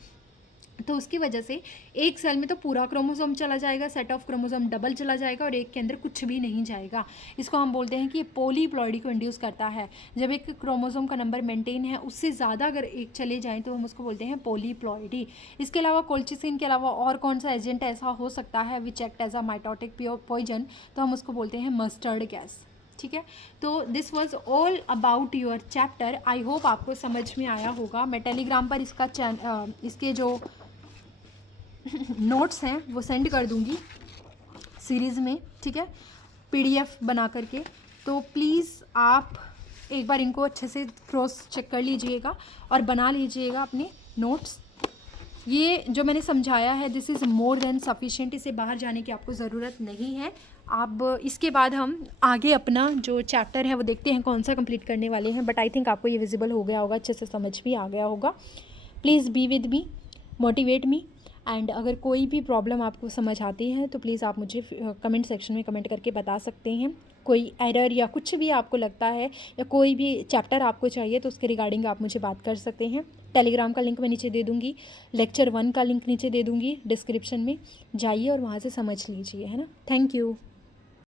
तो उसकी वजह से एक सेल में तो पूरा क्रोमोसोम चला जाएगा, सेट ऑफ क्रोमोसोम डबल चला जाएगा, और एक के अंदर कुछ भी नहीं जाएगा। इसको हम बोलते हैं कि ये पॉलीप्लॉइडी को इंड्यूस करता है। जब एक क्रोमोसोम का नंबर मेंटेन है, उससे ज़्यादा अगर एक चले जाएँ तो हम उसको बोलते हैं पॉलीप्लॉइडी। इसके अलावा कोल्चिसिन के अलावा और कौन सा एजेंट ऐसा हो सकता है which act as a mitotic poison, तो हम उसको बोलते हैं मस्टर्ड गैस। ठीक है। तो this was all about your chapter. I hope आपको समझ में आया होगा। मैं टेलीग्राम पर इसके जो नोट्स हैं वो सेंड कर दूँगी सीरीज़ में, ठीक है, PDF बना करके। तो प्लीज़ आप एक बार इनको अच्छे से क्रॉस चेक कर लीजिएगा और बना लीजिएगा अपने नोट्स। ये जो मैंने समझाया है this is more than sufficient, इसे बाहर जाने की आपको ज़रूरत नहीं है। अब इसके बाद हम आगे अपना जो चैप्टर है वो देखते हैं कौन सा कंप्लीट करने वाले हैं। बट आई थिंक आपको ये विजिबल हो गया होगा, अच्छे से समझ भी आ गया होगा। Please be with me, motivate me, and अगर कोई भी प्रॉब्लम आपको समझ आती है तो प्लीज़ आप मुझे कमेंट सेक्शन में कमेंट करके बता सकते हैं। कोई एरर या कुछ भी आपको लगता है या कोई भी चैप्टर आपको चाहिए तो उसके रिगार्डिंग आप मुझे बात कर सकते हैं। टेलीग्राम का लिंक मैं नीचे दे दूँगी, लेक्चर 1 का लिंक नीचे दे दूँगी डिस्क्रिप्शन में, जाइए और वहाँ से समझ लीजिए, है ना। Thank you.